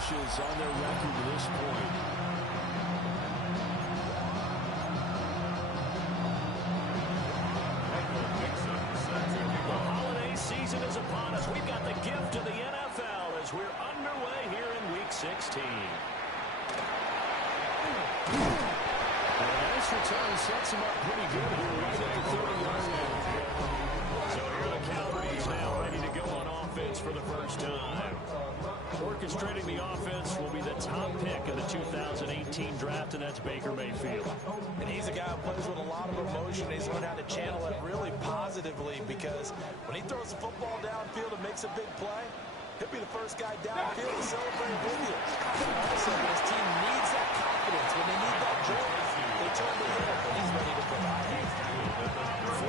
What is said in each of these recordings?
blemishes on their record to this point. The holiday season is upon us. We've got the gift of the NFL as we're underway here in Week 16. This return sets him up pretty good here, right at the 30-yard line. So here are the Cowboys now ready to go on offense for the first time. Orchestrating the offense will be the top pick of the 2018 draft, and that's Baker Mayfield. And he's a guy who plays with a lot of emotion. He's learned how to channel it really positively because when he throws the football downfield and makes a big play, he'll be the first guy downfield to celebrate with you. And also, when his team needs that confidence, when they need that joy, they turn to him, and he's ready to provide it.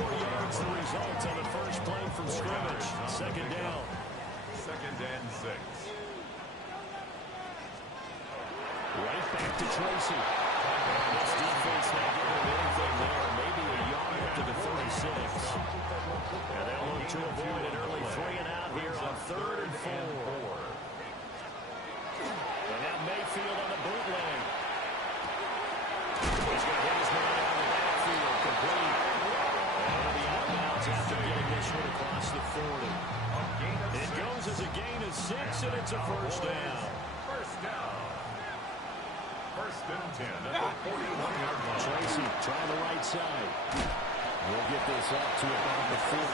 4 yards the result on the first play from scrimmage. Second down. 2nd and 6. Right back to Tracy. And this defense not giving him anything there. Maybe a yard up to the 36. And they'll look to avoid an early 3-and-out here on 3rd and 4. And now Mayfield on the bootleg. He's going to hit his man out of the backfield. Complete. And the outbounds after getting this one across the 40. It goes as a gain of 6, and it's a first down. First down. 1st and 10 at the 41-yard line. Tracy trying the right side. We'll get this up to about the 44.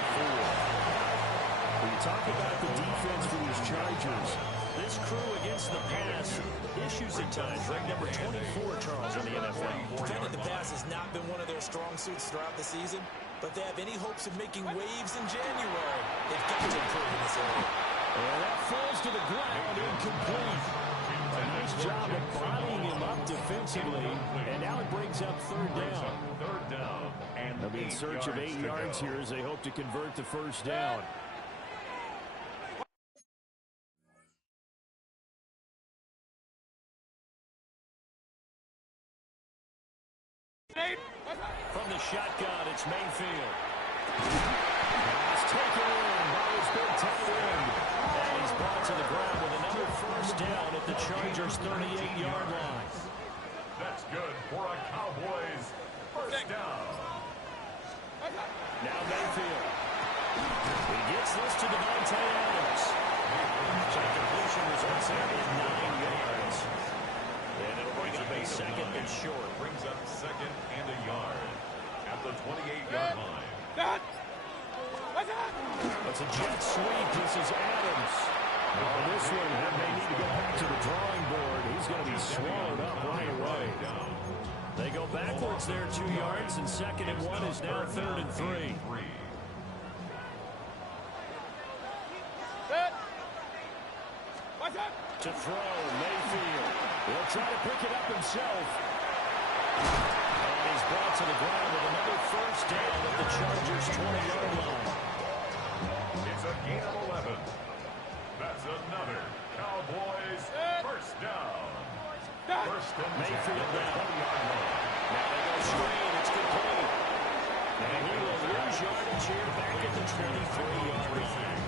When you talk about the defense for these Chargers, This crew against the pass, issues at times. Ranked number 24, Charles, in the NFL. Defending the pass has not been one of their strong suits throughout the season, but if they have any hopes of making waves in January, they've got to improve in this area. And that falls to the ground, incomplete. A nice job of bodying him up defensively, and now it brings up 3rd down. 3rd down. And they'll be in search of 8 yards here as they hope to convert the first down. From the shotgun, it's Mayfield. He's taken in by his big tight end. And he's brought to the ground with another first down at the Chargers' 38-yard line. That's good for a Cowboys first down. Now Mayfield. He gets this to Devontae Adams. So completion results there in 9 yards. And it'll bring up a 2nd and short. Brings up 2nd and a yard at the 28-yard line. It's a jet sweep. This is Adams. Oh, this one may need to go back to the drawing board. He's going to be swallowed up right away. They go backwards there 2 yards, and 2nd and 1 is now 3rd and 3. To throw, Mayfield. He'll try to pick it up himself. And he's brought to the ground with another first down at the Chargers' 20-yard line. It's a gain of 11. That's another Cowboys first down. First and Mayfield 10 down. at the 20-yard line. Now they go screen. It's complete. And he will lose yardage here back at the 23-yard line.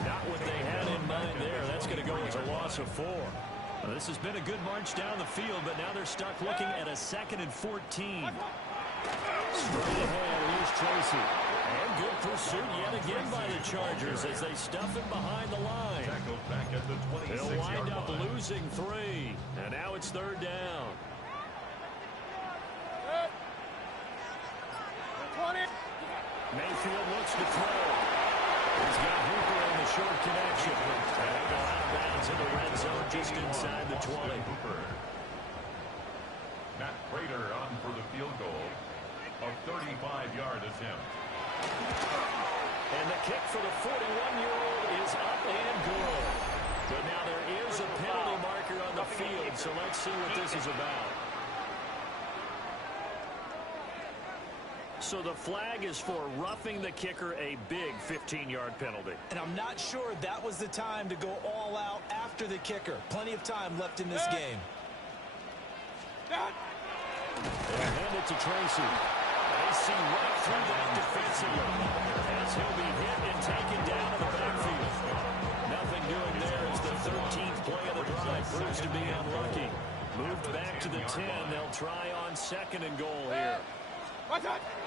Not what they had in mind there. That's going to go as a loss of 4. Well, this has been a good march down the field, but now they're stuck looking at a 2nd and 14. Straight ahead, here's Tracy. And good pursuit yet again by the Chargers as they stuff him behind the line. Tackled back at the 26-yard line. They'll wind up losing 3. And now it's 3rd down. Mayfield looks to throw. He's got Hooper on the short connection. And they go out of bounds in the red zone just inside the 20. Matt Prater on for the field goal. A 35-yard attempt. And the kick for the 41-year-old is up and good. But now there is a penalty marker on the field, so let's see what this is about. So the flag is for roughing the kicker, a big 15-yard penalty. And I'm not sure that was the time to go all out after the kicker. Plenty of time left in this game. They'll hand it to Tracy. They see right through that defensively as he'll be hit and taken down in the backfield. Nothing doing there as the 13th play of the drive That proves to be unlucky. Moved back to the 10. They'll try on 2nd and goal here.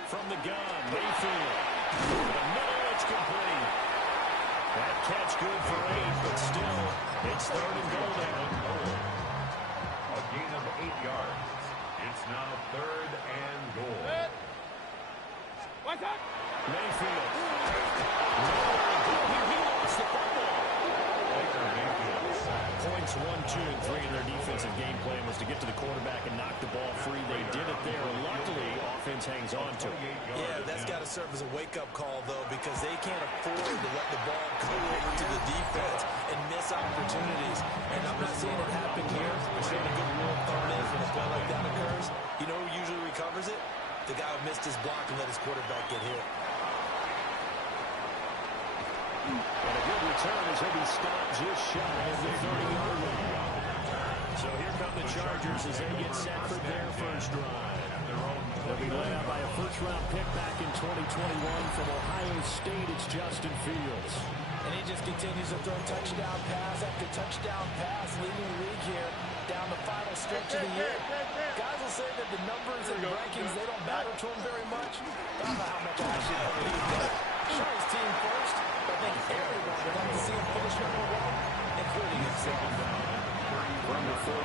From the gun, Mayfield. Over the middle, it's complete. That catch good for 8, but still, it's 3rd and goal down. A gain of 8 yards. It's now 3rd and goal. Mayfield. Nowhere to go here. He lost the football. Points 1, 2, and 3 in their defensive game plan was to get to the quarterback and knock the ball free. They did it there. Luckily, offense hangs on to it. Yeah, that's got to serve as a wake-up call, though, because they can't afford to let the ball go over to the defense and miss opportunities. And I'm not seeing it happen here. We're seeing a good rule of thumb is when a play like that occurs. You know who usually recovers it? The guy who missed his block and let his quarterback get hit. And a good return as he'll be stopped just shy of the 30-yard line. So here come the Chargers as they get set for their first drive. They'll be led out by a first-round pick back in 2021 from Ohio State. It's Justin Fields. And he just continues to throw touchdown pass after touchdown pass, leading the league here down the final stretch of the year. Guys will say that the numbers and rankings, they don't matter to him very much. I don't know how much I actually believe that. Show his team first, but I think everyone would like to see him finish number 1, including himself. From the 43,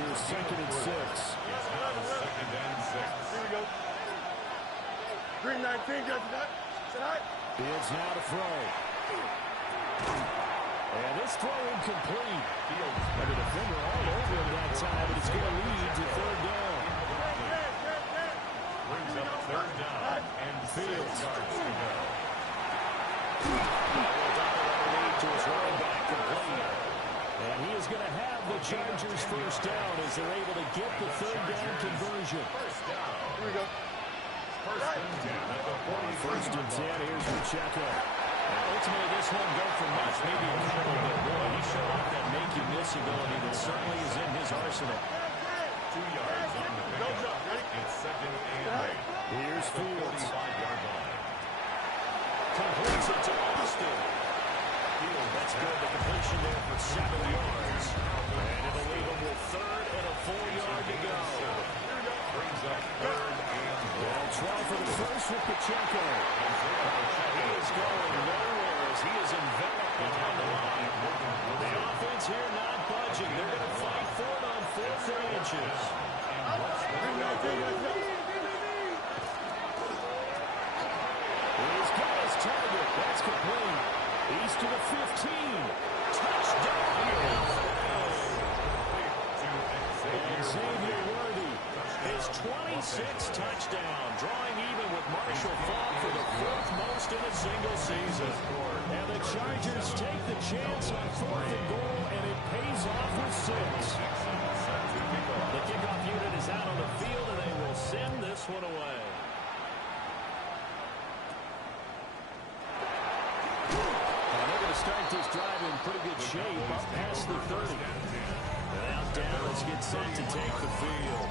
here's 2nd and 6. It's now 2nd and 6. Here we go. Green 19, Justin. Fields now to throw. And this throw incomplete. And the defender all over him that time, but it's going to lead to 3rd down. Brings up 3rd down and 6 yards to go. Lead to his running back complete. And he is going to have the Chargers first down as they're able to get the 3rd down conversion. First down. Here we go. First and 10 at the 40. First and 10, here's Pacheco. Ultimately, this won't go for much, maybe a couple, but boy, he showed off that make-you-miss ability that certainly is in his arsenal. 2 yards on the pickup. It's 2nd and 8. Here's Fields. 45-yard line. Completes it to Austin. That's good. The completion there for 7 yards. And it'll leave him with 3rd and a 4-yard to go. Brings up 3rd and Well, try for the first with Pacheco. He is going nowhere as he is enveloped behind the line. The offense here not budging. They're going to fight for it on 4th and inches. He's got his target. That's complete. He's to the 15. Touchdown. And Xavier Worthy, his 26th touchdown, drawing even with Marshall Faulk for the 4th most in a single season. And the Chargers take the chance on 4th and goal, and it pays off with 6. The kickoff unit is out on the field, and they will send this one away. And they're going to start this drive in pretty good shape, up past the 30. And out Dallas gets set to take the field.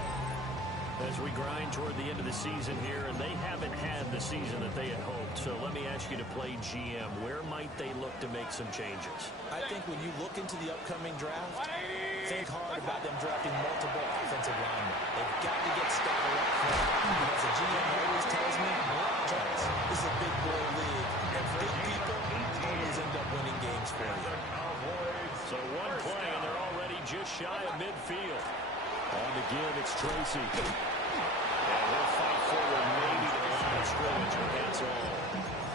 As we grind toward the end of the season here, and they haven't had the season that they had hoped. So let me ask you to play GM. Where might they look to make some changes? I think when you look into the upcoming draft, think hard about them drafting multiple offensive linemen. They've got to get started up front. And as the GM always tells me, this is a big boy league, and big people always end up winning games for you. So one play, and they're already just shy of midfield. On the give, it's Tracy. And he'll fight forward maybe to the line of scrimmage, but that's all.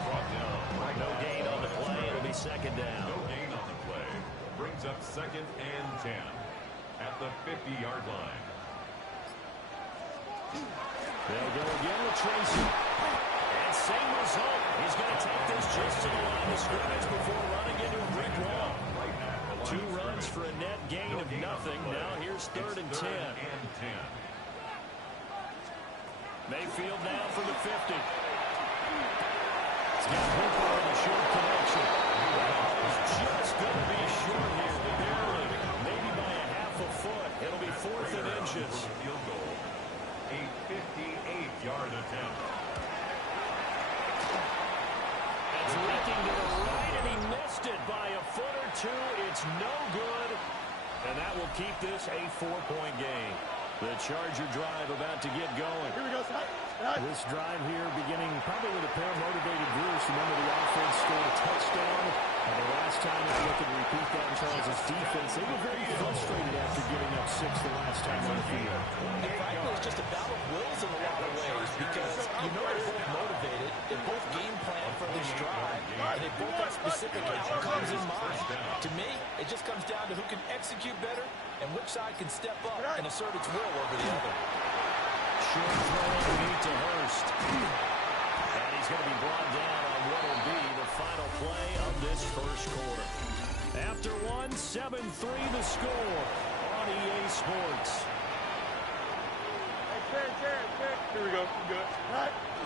Brought down. No gain on the play. It'll be 2nd down. No gain on the play. Brings up 2nd and 10 at the 50-yard line. They'll go again with Tracy. And same result. He's going to take this just to the line of scrimmage before running into a brick wall. 2 runs for a net gain of nothing. Now here's 3rd and 10. Mayfield now for the 50. It's got Hooper on the short connection. It's just going to be short here, barely. Maybe by a half a foot. It'll be 4th and inches. Field goal. A 58-yard attempt. It's leaking to the right, and he missed it by a foot or 2. It's no good. And that will keep this a 4-point game. The Charger drive about to get going. Here we go, Scott. This drive here beginning probably with a pair of motivated Bruce. Remember, the offense scored a touchdown. And the last time they looked to repeat that in Charles' defense, they were very frustrated after giving up 6 the last time on the field. And frankly, it's just a battle of wills in a lot of ways because you know they're both motivated, they both game plan for this drive, and they both have specific outcomes in mind. To me, it just comes down to who can execute better and which side can step up and assert its will over the other. Short throw underneath to Hurst. And he's going to be brought down on what will be the final play of this first quarter. After 7-3 the score on EA Sports. Here we go. Good.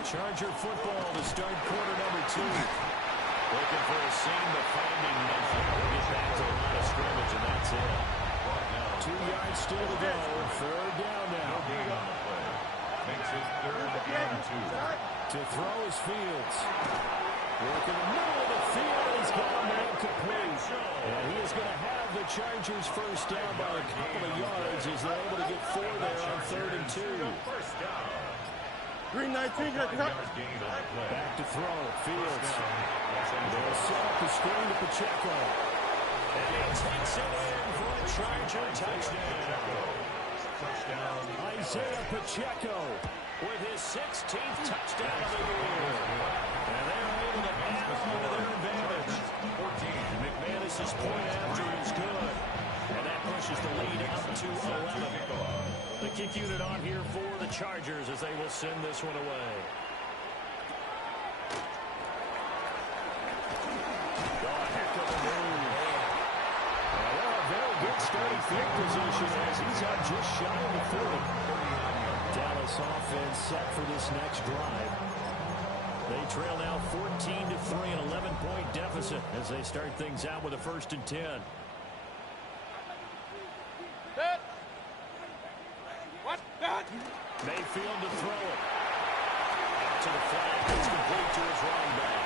Charger football to start quarter number 2. Looking for a seam-to-finding method. We'll get back to the line of scrimmage, and that's it. 2 yards still to go. Third down now. Makes it 3rd and 2. To throw is Fields. Work in the middle of the field. He's got a man complete. And he is going to have the Chargers first down by a couple of yards as they're able to get 4 there on 3rd and 2. First down. 319, Back to throw. Fields. They'll set up the screen to Pacheco. And he takes it in for a Charger touchdown. Isaiah Pacheco With his 16th touchdown of the year. And they're able to add on to their advantage. McManus's point after is good. And that pushes the lead up to 11. The kick unit on here for the Chargers as they will send this one away. Starting field position as he's out just shy of the 40. Dallas offense set for this next drive. They trail now 14-3, an 11-point deficit as they start things out with a 1st and 10. Mayfield to throw it. Out to the flag. It's complete to his running back.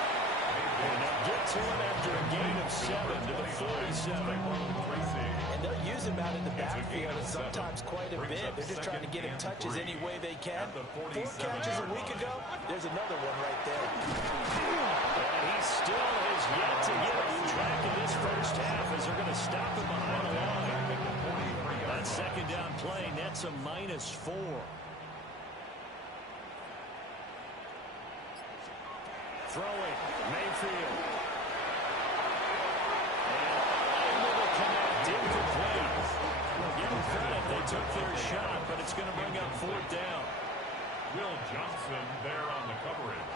And they'll get to it after a gain of 7 to the 47. And they'll use him out in the backfield and sometimes quite a bit. They're just trying to get him touches any way they can. 4 catches a week ago, there's another one right there. And he still has yet to get on track in this first half as they're going to stop him behind the line. That 2nd down play nets a -4. Throwing, Mayfield. Give them credit, they took their shot, but it's going to bring up 4th down. Will Johnson there on the coverage.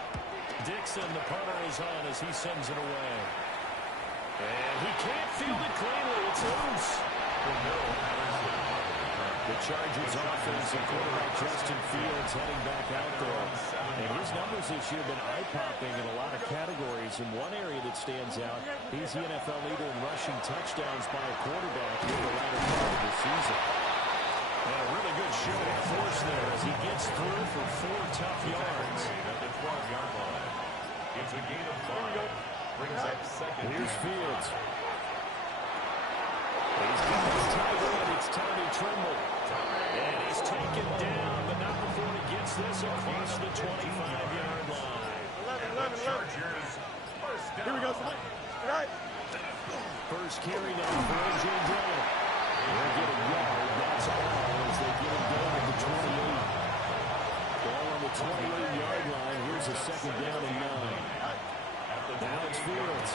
Dixon, the punter, is on as he sends it away. And he can't field it cleanly. It's loose. The Chargers offense and quarterback Justin Fields heading back out there. And his numbers this year have been eye-popping in a lot of categories. In one area that stands out, he's the NFL leader in rushing touchdowns by a quarterback in the latter part of the season. And a really good show of force there as he gets through for 4 tough yards. At the 12-yard line. It's a gain of 5. Brings up 2nd. Here's Fields. He's got his tight end. It's Tommy Tremble. And he's taken down, but not before he gets this across the 25-yard line. 11. Chargers first down. Here we go. First carry now for A.J. Dillon. They'll get a yard. That's all as they get him down at the 28. Ball on the 28-yard line. Here's a 2nd down and 9. Now it's Fields.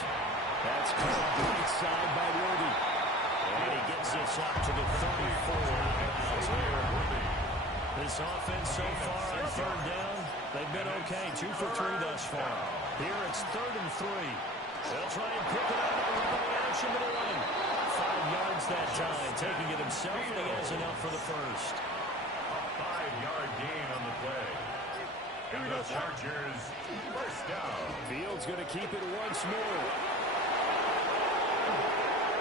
That's caught right side by Worthy. And he gets this up to the 34 miles here. This offense so far on 3rd down, they've been okay. 2 for 3 thus far. Here it's 3rd and 3. They'll try and pick it up and run the action to the lane. 5 yards that time, taking it himself, and he has enough for the first. A 5-yard gain on the play. And the Chargers first down. Fields going to keep it once more.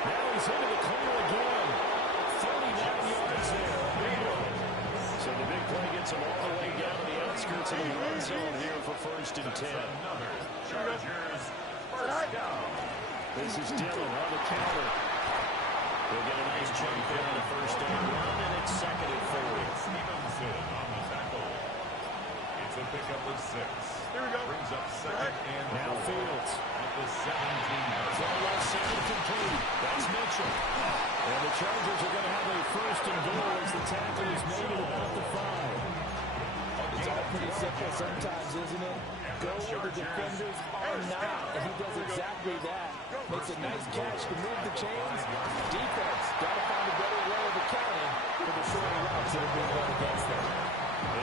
Now he's into the corner again. 39 yards there. So the big play gets him all the way down to the outskirts of the red zone here for 1st and 10. Another Chargers first down. This is Dillon on the counter. They'll get a nice jump there on the complete. That's Mitchell. And the Chargers are going to have a first and goal as the tackle is made at about the 5. It's all pretty simple sometimes, isn't it? Go where the defenders are not, and he does exactly that. Makes a nice catch to move the chains. Defense got to find a better way of accounting for the shorter routes that are being run against them.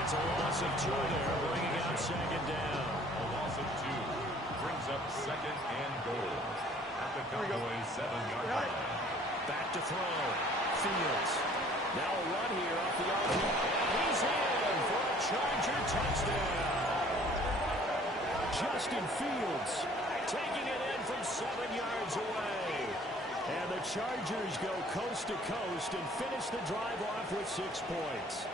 It's a loss of 2 there, bringing out second down. A loss of 2 brings up second and goal at the Cowboys' 7-yard line. Back to throw. Fields. Now a run here off the RP. He's in for a Charger touchdown. Justin Fields taking it in from 7 yards away. And the Chargers go coast to coast and finish the drive off with 6 points.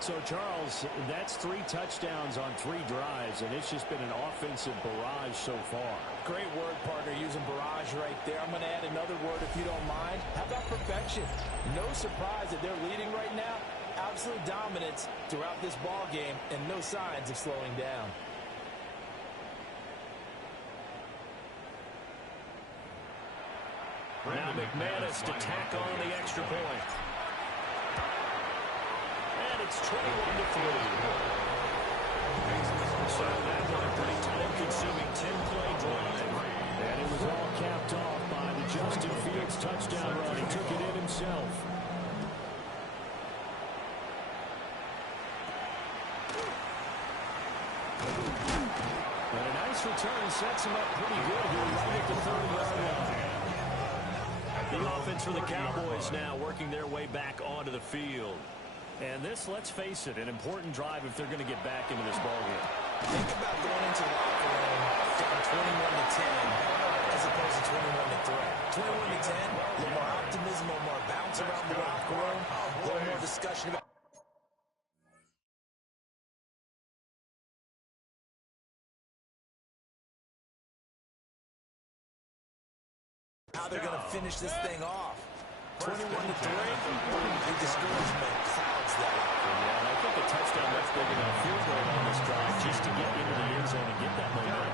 So, Charles, that's 3 touchdowns on 3 drives, and it's just been an offensive barrage so far. Great word, partner, using barrage right there. I'm going to add another word if you don't mind. How about perfection? No surprise that they're leading right now. Absolute dominance throughout this ball game and no signs of slowing down. Now McManus to tack on the extra point. And it's 21-3. So that was a pretty time-consuming 10-play drive. And it was all capped off by the Justin Fields touchdown run. He took it in himself. And a nice return sets him up pretty good here right at the 30-yard line. The offense for the Cowboys now working their way back onto the field. And this, let's face it, an important drive if they're going to get back into this ballgame. Think about going into the locker room down 21-10 as opposed to 21-3. 21-10, a little more optimism, a little more bounce around the locker room, a little more discussion about how they're going to finish this thing off. 21-3, the discouragement clouds that locker room. Yeah, and I think a touchdown that's big enough field goal on this drive just to get into the end zone and get that momentum.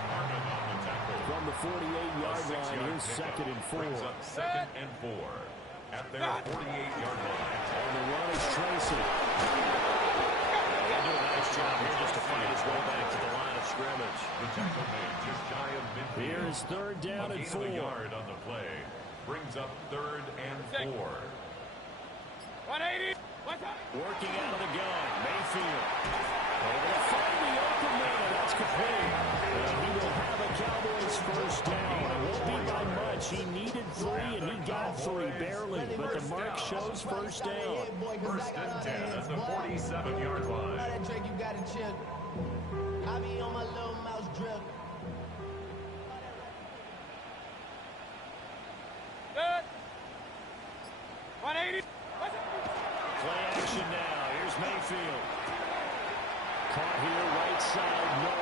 From the 48-yard line, here's second and 4. Brings up second and 4 at their 48-yard line. On the run is Tracy. He'll do a nice job here just to find his way back to the line of scrimmage. The tackle made just shy of midfield. Here's third down and 4. A yard on the play. Brings up third and 4. 180. Working out of the gun, Mayfield. Able to find the open man. That's complete. And he will have a Cowboys first down. It won't be by much. He needed 3, and he got 3 barely. But the mark shows first down. First and 10 at the 47-yard line. That Drake, you got to chill. I be on my little mouse drill. Good. 180. Play action now. Here's Mayfield. Caught here, right side, no.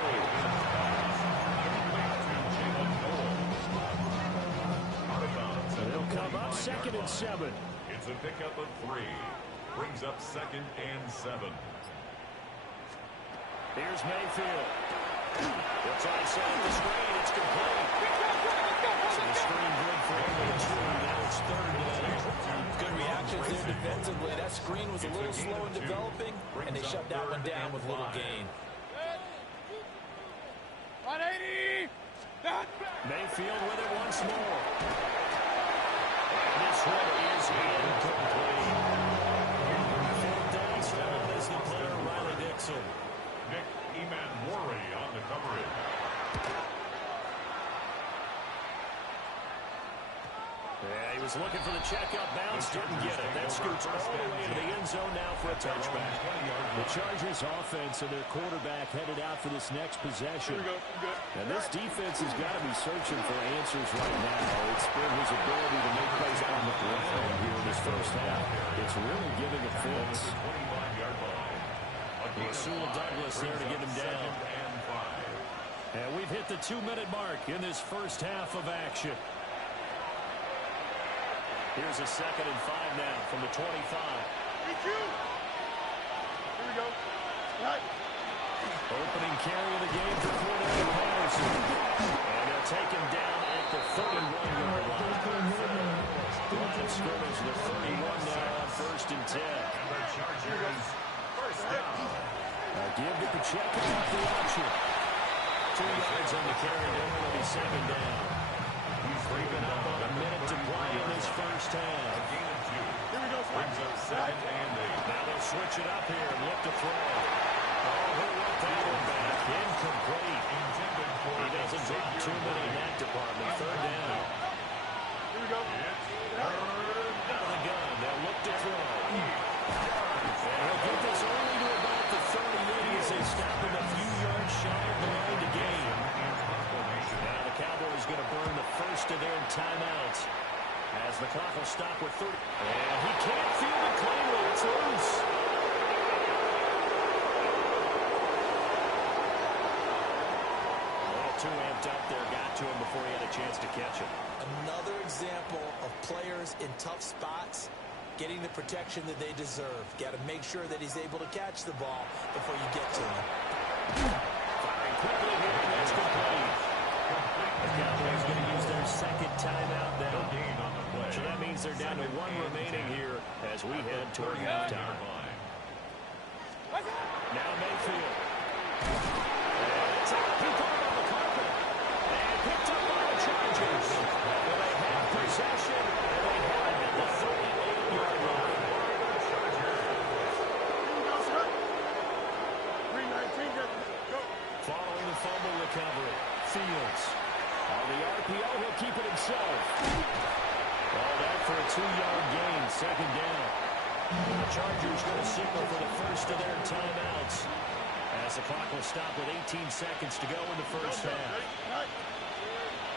They'll come up second and 7. It's a pickup of 3. Brings up second and 7. Here's Mayfield. It's outside the screen. It's complete. So the screen good for only 2. Now it's third down. Good reactions there defensively. That screen was a little slow in developing, and they shut that one down with little gain. 180. Mayfield with it once more. And this one is incomplete. Fourth down, so on is the player, Riley Dixon. Nick Emanwari on the coverage. Yeah, he was looking for the checkup bounce, didn't get it. That scoots all the way into the end zone now for a touchback. The Chargers offense and their quarterback headed out for this next possession. And this defense has got to be searching for answers right now. It's been his ability to make plays on the ground here in this first half. It's really giving a fits. Rasul Douglas there to get him down. And we've hit the 2-minute mark in this first half of action. Here's a second and 5 now from the 25. Here we go. Right. Opening carry of the game for Cordell Patterson. And they'll take him down at the 31-yard line. Line of scrimmage, the 31 now on 1st and 10. And the Chargers, first down. Give to Pacheco off the option. 2 yards on the carry there. It'll be 2nd down. He's creeping up on a minute to play in this first half. A gain of 2. Here we go, Brings up 2nd and 8. Now they'll switch it up here and look to throw. Oh, he'll work that one back. Incomplete. Intended for He doesn't drop too many in that department. 3rd down. Here we go. Out of the gun. They'll look to throw. And he'll get this only to about the 38 as they stop him a few yards shy behind the game. Now the Cowboys going to burn the first of their timeouts as the clock will stop with 30. And he can't field it cleanly. It's loose. Too amped up there, got to him before he had a chance to catch it. Another example of players in tough spots getting the protection that they deserve. Got to make sure that he's able to catch the ball before you get to him. Firing quickly here, and that's complete. The Cowboys going to use their 2nd timeout now. So that means they're down to 1 remaining here as we head toward halftime. Now Mayfield. It's out. He put it on the carpet. And picked up by the Chargers. Well, they have possession. And they have it at the 38-yard line. Following the fumble recovery, Fields. On the RPO, he'll keep it himself. Balled out for a 2-yard gain, 2nd down. The Chargers going to signal for the first of their timeouts as the clock will stop with 18 seconds to go in the first half.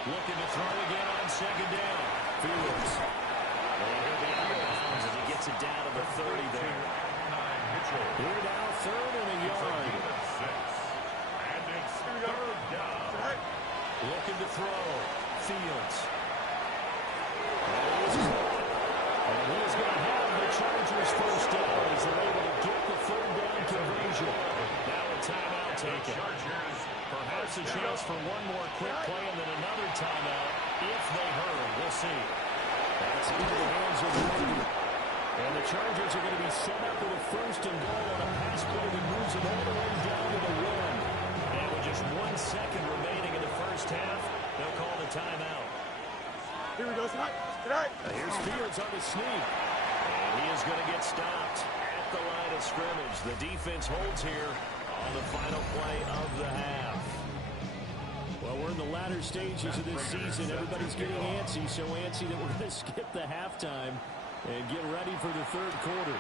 Looking to throw again on 2nd down. Fields. And he'll be out of bounds as he gets it down to the 30 there. Here now, 3rd and a yard. And it's 3rd down. Looking to throw. Fields. And he is going to have the Chargers first down as they're able to get the 3rd down conversion. Now a timeout taken. Perhaps a chance for one more quick play and then another timeout if they hurry. We'll see. That's into the hands of Brady. And the Chargers are going to be set up with a 1st and goal on a pass play that moves it all the way down to the 1. And with just 1 second remaining in the first half, they'll call the timeout. Here we go, Here's Fields on the sneak. And he is going to get stopped at the line of scrimmage. The defense holds here on the final play of the half. Well, we're in the latter stages of this season. Everybody's getting antsy, so antsy that we're going to skip the halftime and get ready for the 3rd quarter.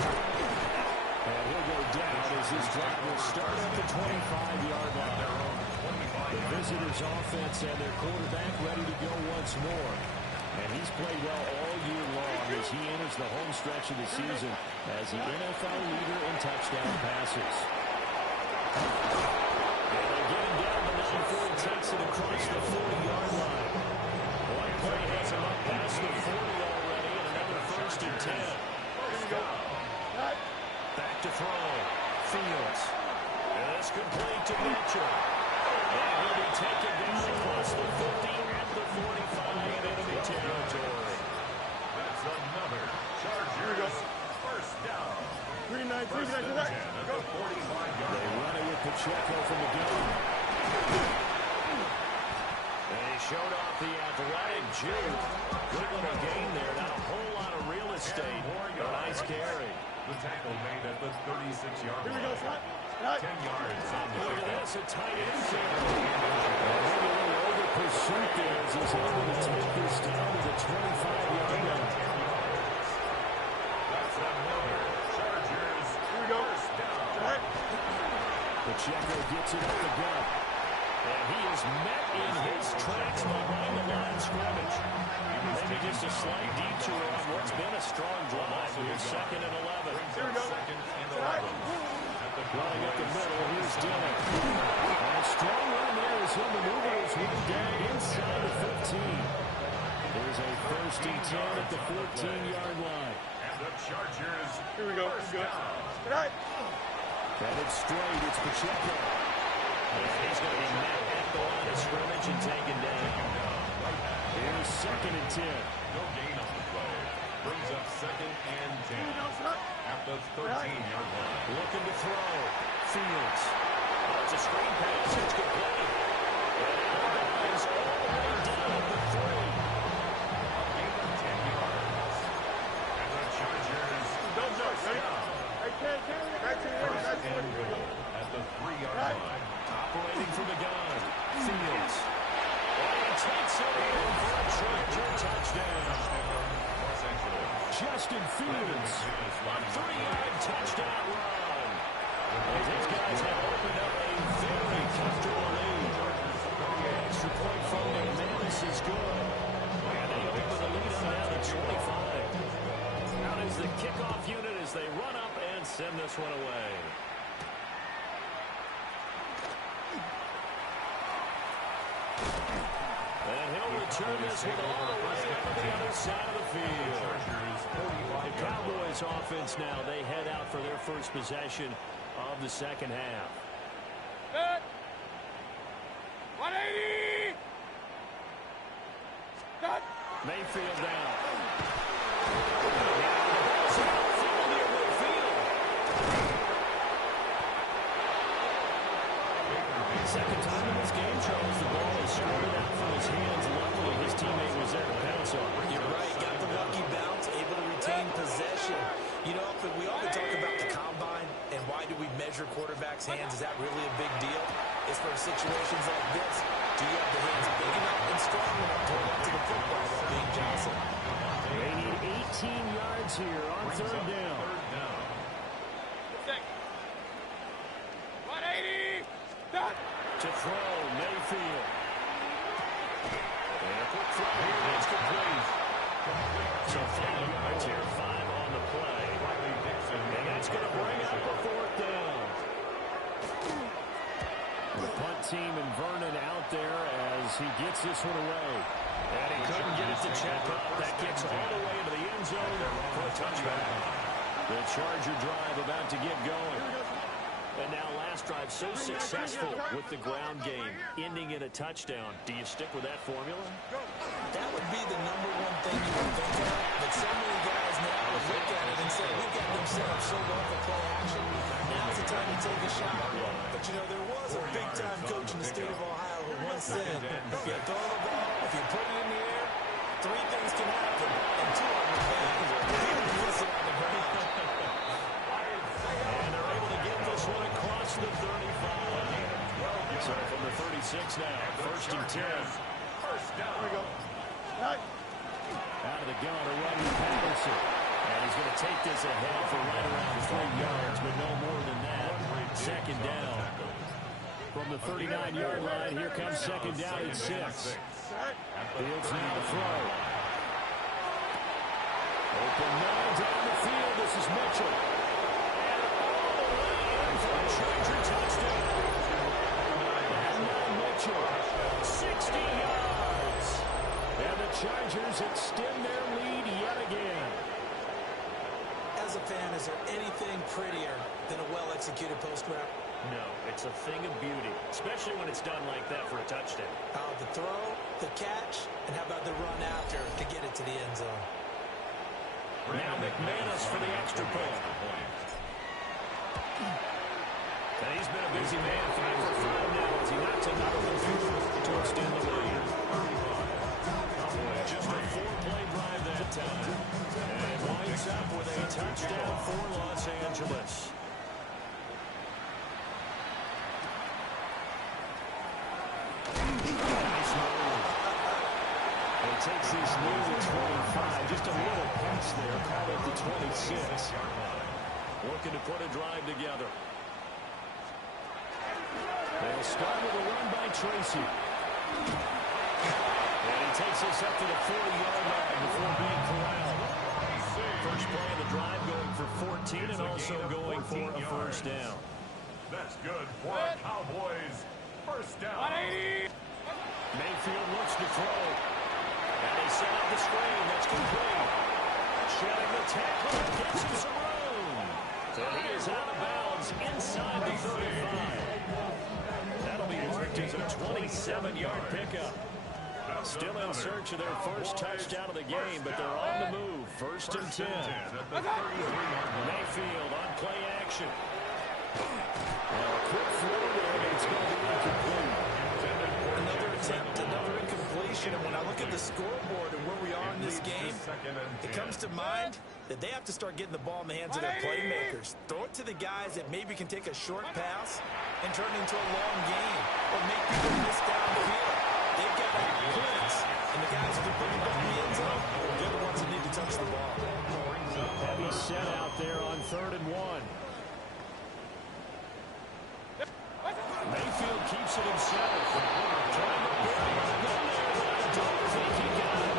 And he'll go down as this drive will start at the 25-yard line. The visitors' offense and their quarterback ready to go once more. And he's played well all year long as he enters the home stretch of the season as the NFL leader in touchdown passes. And they get him down the line before he takes it across the 40-yard line. One play has him up past the 40 already, and another 1st and 10. Back to throw. Fields. And it's complete to Mitchell. And he'll be taken down across the 50 at the 45 enemy territory. That's another Chargers first down. 3-19, First and 10 at the 45-yard They run it with Pacheco from the gun. And he showed off the athletic juke. Good little gain there. Not a whole lot of real estate. A nice carry. The tackle made at the 36-yard Here we go, line. 10 yards on the Look at pickup. this, a tight end carry. And maybe a little over pursuit there as he's able to take this down to the 25-yard line. That's another Chargers first down. Pacheco gets it up the gut. And he is met in his tracks behind the line of scrimmage. Maybe just a slight detour on what's been a strong drive with his 2nd and 11. Here we go. 2nd and 11. Running up the middle, here's Dillon. And a strong run there as he'll maneuver his way down inside the 15. There's a 1st and 10 at the 14-yard line. And the Chargers Here we go. first down. Headed straight, it's Pacheco. And he's going to be met at at the line of scrimmage and taken down. Here's 2nd and 10. No gain on the play. Brings up 2nd and 10 at the 13-yard line. Looking to throw. Fields. Oh, it's a screen pass. It's complete. And it's all the way down at the 3. Gain of 10 yards. And the Chargers first down. First and goal at the 3-yard line. Operating from the gun. Fields. And he takes it in for a Charger touchdown. Los Angeles. Justin Fields. A 3-yard touchdown run. As these guys have opened up a very comfortable lead. Extra point from McManus is good. And they open the lead up now to 25. Out is the kickoff unit as they run up and send this one away. And he'll return this one all the way to the other side of the field. The Cowboys offense now, they head out for their first possession of the second half. Good. 180. Cut. Mayfield down. Second time in this game, Charles, the ball is squirted out from his hands. Luckily, his teammate was there to pounce on it. You're right. Got the lucky bounce, able to retain possession. You know, we often talk about the combine and why do we measure quarterbacks' hands. Is that really a big deal? It's for situations like this. Do you have the hands big enough and strong enough to hold on to the football while being jostled? They need 18 yards here on third down. 180. Done. To throw, Mayfield. And a quick throw here, it's complete. So 5 yards here, 5 on the play. And that's going to bring up a 4th down. The punt team and Vernon out there as he gets this one away. And he couldn't get it to check up. That gets all the way into the end zone for a touchback. The Charger drive about to get going. And now last drive so successful with the ground game, ending in a touchdown. Do you stick with that formula? That would be the number one thing you would think of. But so many guys now would look at it and say, we've got them set up so well for play action. Now's the time to take a shot. But, you know, there was a big-time coach in the state of Ohio who once said, if you throw the ball, if you put it in the air, 3 things can happen, and 2 of them are bad. You miss it on the ground. And they're able to get this one across the 35. So from the 36 now, 1st and 10. First down. There we go. Right. Out of the gun to Rodney Patterson. And he's going to take this ahead for right around 3 yards, but no more than that. 2nd down. From the 39-yard line, here comes 2nd down and 6. Fields now to throw. Open man down the field. This is Mitchell. And all the way in for a Charger touchdown. And now Mitchell. 60 yards. And the Chargers extend their lead yet again. As a fan, is there anything prettier than a well-executed post route? No, it's a thing of beauty, especially when it's done like that for a touchdown. How about the throw, the catch, and how about the run after to get it to the end zone? Now McManus for the extra point. And he's been a busy man, 5 for 5 now as he knocks another one through to extend the lead. Just a 4-play drive that time. And winds up with a touchdown for Los Angeles. Nice move. He takes this lead to 25. Just a little pass there. Call it to 26. Looking to put a drive together. They'll start with a run by Tracy. And he takes this up to the 40-yard line before being corralled. First play of the drive going for 14 and also going for a first down. That's good for our Cowboys. First down. 180. Mayfield looks to throw. And they set up the screen. That's complete. Shedding the tackle. Gets him some room. And he is out of bounds inside the 35. That'll be marked as a 27-yard pickup. Still in search of their first touchdown of the game, but they're on the move. First and 10. Mayfield on play action. Quick throw there, and it's going to be incomplete. Another attempt, another incompletion. And when I look at the scoreboard and where we are in this game, it comes to mind that they have to start getting the ball in the hands of their playmakers. Throw it to the guys that maybe can take a short pass and turn it into a long game or make people miss downfield. They've got points, and the guys who can put the ball in the end zone, they're the ones that need to touch the ball. Heavy set out there on 3rd and 1. Mayfield keeps it himself. Trying to bury it. I don't think he got it.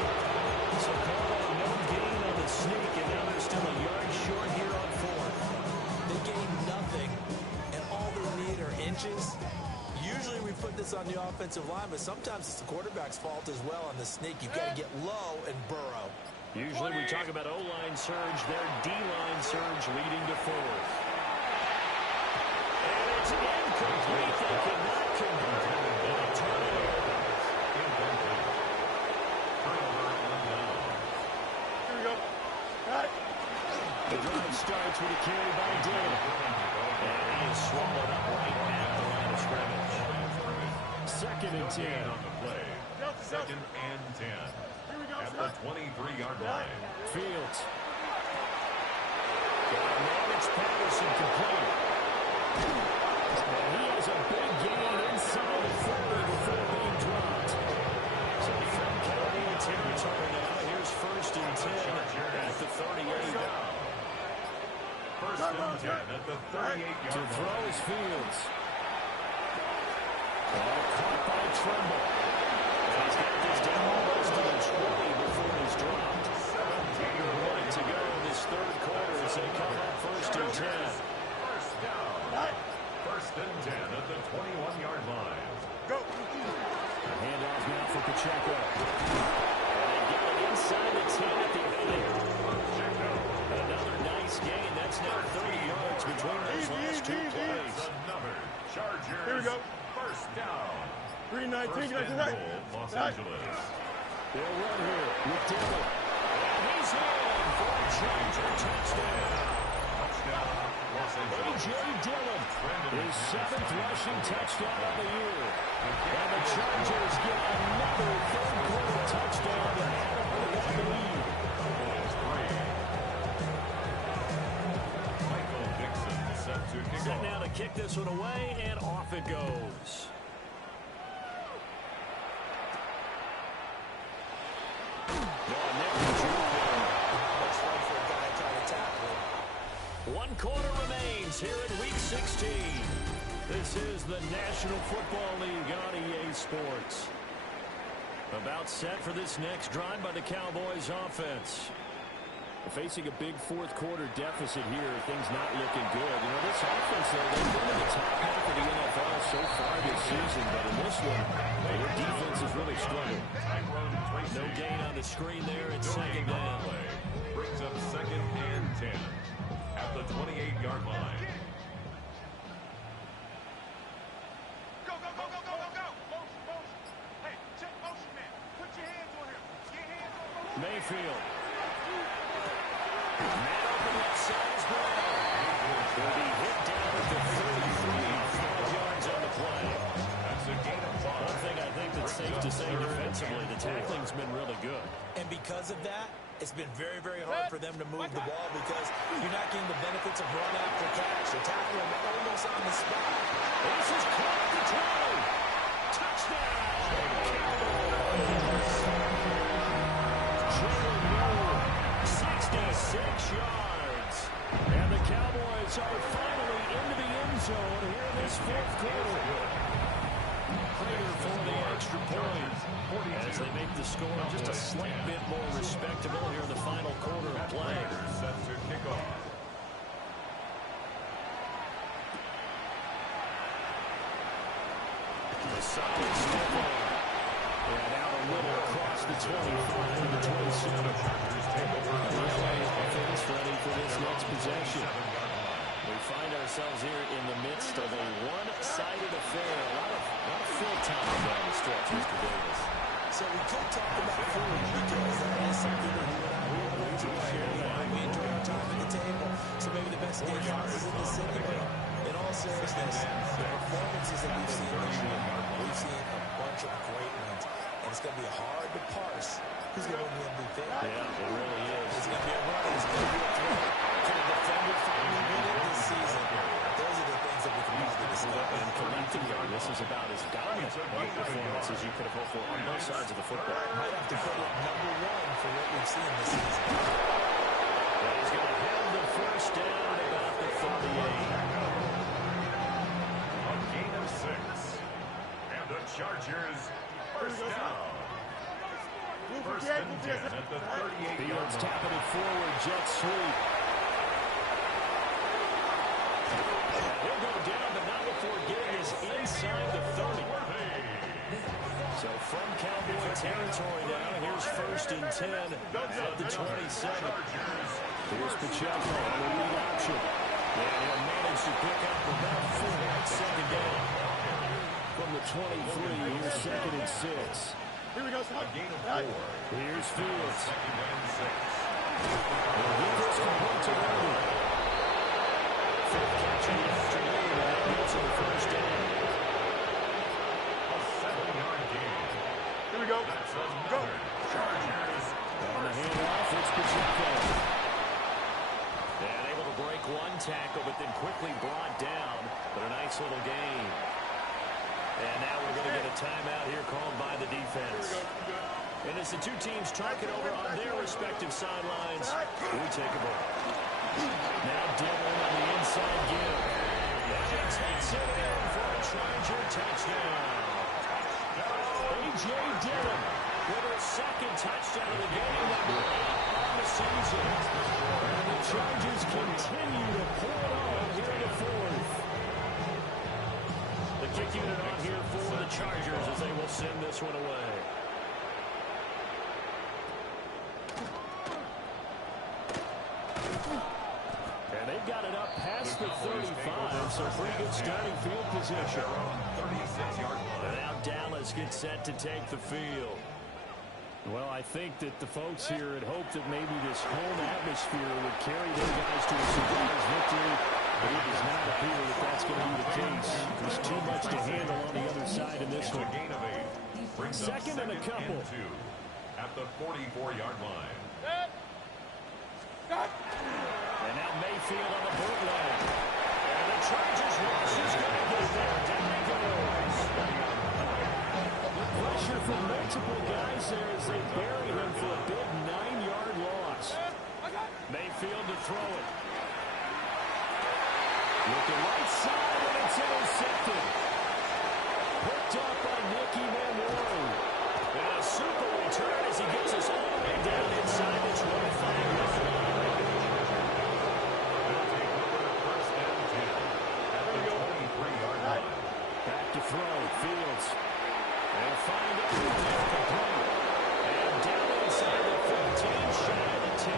So no gain on the sneak, and now they're still a yard short here on 4th. They gained nothing, and all they need are inches. Usually we put this on the offensive line, but sometimes it's the quarterback's fault as well on the sneak. You've got to get low and burrow. Usually we talk about O-line surge, their D-line surge leading to 4th. And it's incomplete. They cannot convert it. And a turnover. Here we go. All right. The drive starts with a carry by Dillon. And he is swallowed up right at the line of scrimmage. 2nd and 10 on the play. 2nd and 10. At the 23-yard line. Fields. Managed Patterson complete. And he has a big gain inside the 40 before being dropped. So from Carolina territory now, here's 1st and 10 at the 38. First and 10 at the 38-yard line. To throw is Fields. Caught by Trimble. He's got this down almost to the 20 before he's dropped. 17 to go in this 3rd quarter as they come up 1st and 10. First down. 1st and 10 at the 21-yard line. Go. Handoff now for Pacheco. And they get it inside the 10 at the 8. Another nice gain. That's now 30 yards between those last 2 plays. Another Chargers. Here we go. First down. 319. First and Right. goal, Los Angeles. They'll run here with Dillon. And he's in for a Charger touchdown. Touchdown, Los Angeles. A.J. Dillon, his 7th rushing touchdown of the year. And the Chargers get another 3rd quarter touchdown to add on to the lead. Michael Dixon set to kick Set off. now to kick this one away, and off it goes. One quarter remains here in Week 16. This is the National Football League on EA Sports. About set for this next drive by the Cowboys offense. Facing a big 4th quarter deficit here, things not looking good. You know, this offense, though, they've been in the top half of the NFL so far this season, but in this one, their defense has really struggled. No gain on the screen there. It's 2nd down. Brings up 2nd and 10 at the 28-yard line. Go, go, go, go, go, go, go. Motion, motion. Hey, check motion, man. Put your hands on him. Get hands on him. Mayfield. Man open left side is Brown. Will be hit down at the 33. 5 yards on the play. That's a gain of 5. One thing I think that's safe to say defensively, the tackling's been really good. And because of that, it's been very, very hard for them to move the ball because you're not getting the benefits of run after catch. You're tackling them almost on the spot. This is caught at the 20. Touchdown! Jalen Moore, 66 yards. And the Cowboys are finally into the end zone here in this 4th quarter. Prater for the extra point as they make the score just a slight bit more respectable here in the final quarter of play. Set to kick off. A solid step on. And out a little across the 25 to the 27. The LA offense ready for this next possession. game houses in the city, but in all seriousness, the performances that we've seen this year, we've seen a bunch of great ones, and it's going to be hard to parse who's going to win the MVP. Yeah, it really is. It's going to be a run. It's going to be a throw. Can a defender finally win it this season? Those are the things that we can probably discuss. And collectively, this is about as dominant a performance as you could have hoped for on both sides of the football. Might have to put it #1 for what we've seen this season. And he's going to have the first down at about the 38. A gain of 6. And the Chargers first down. First and 10 at the 38-yard Fields line. tapping it forward, jet sweep. He'll go down, but not before getting this inside the 30. So from Cowboy territory now, here's first and 10 at the 27. Here's Pacheco on the lead option. And he'll manage to pick up about 4 at second down. From the 23, here's second and 6. Here we go, son. A gain of 4. Here's Fields. Second and 6. And he gets complete to Roby. Fifth catch of the afternoon, and that gets him the first down. A 7-yard gain. Here we go. That's another Chargers. On the handoff, it's Pacheco. And able to break one tackle, but then quickly brought down. But a nice little gain. And now we're going to get a timeout here called by the defense. And as the two teams talk it over on their respective sidelines, we take a break. Now Dillon on the inside give. And he takes it in for a Charger touchdown. A.J. Dillon with his second touchdown of the game, number 8 on the season. And the Chargers continue to pull it on here in the fourth. The kick unit on here for the Chargers as they will send this one away. And they've got it up past the 35, so pretty good starting field position. 36-yard line. And now Dallas gets set to take the field. Well, I think that the folks here had hoped that maybe this home atmosphere would carry their guys to a surprise victory. But it does not appear that that's going to be the case. There's too much to handle on the other side in this A one. gain of 8. Brings up Second and a couple. and 2 at the 44-yard line. And now Mayfield on the bootleg. And the Chargers rush is going to get there. Down he goes. The pressure from multiple guys there as they bury him for a big 9-yard loss. Mayfield to throw it. Looking right side, and it's intercepted. Picked up by Nicky Manwari. And a super return as he gets us all the way down inside the 25-yard line. First and 10 at the 23-yard line. Back to throw, Fields. And find it there complete. And down inside the 15, shy of the 10.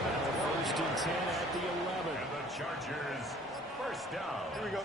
And the first and 10 at the 11. And the Chargers first down. Here we go.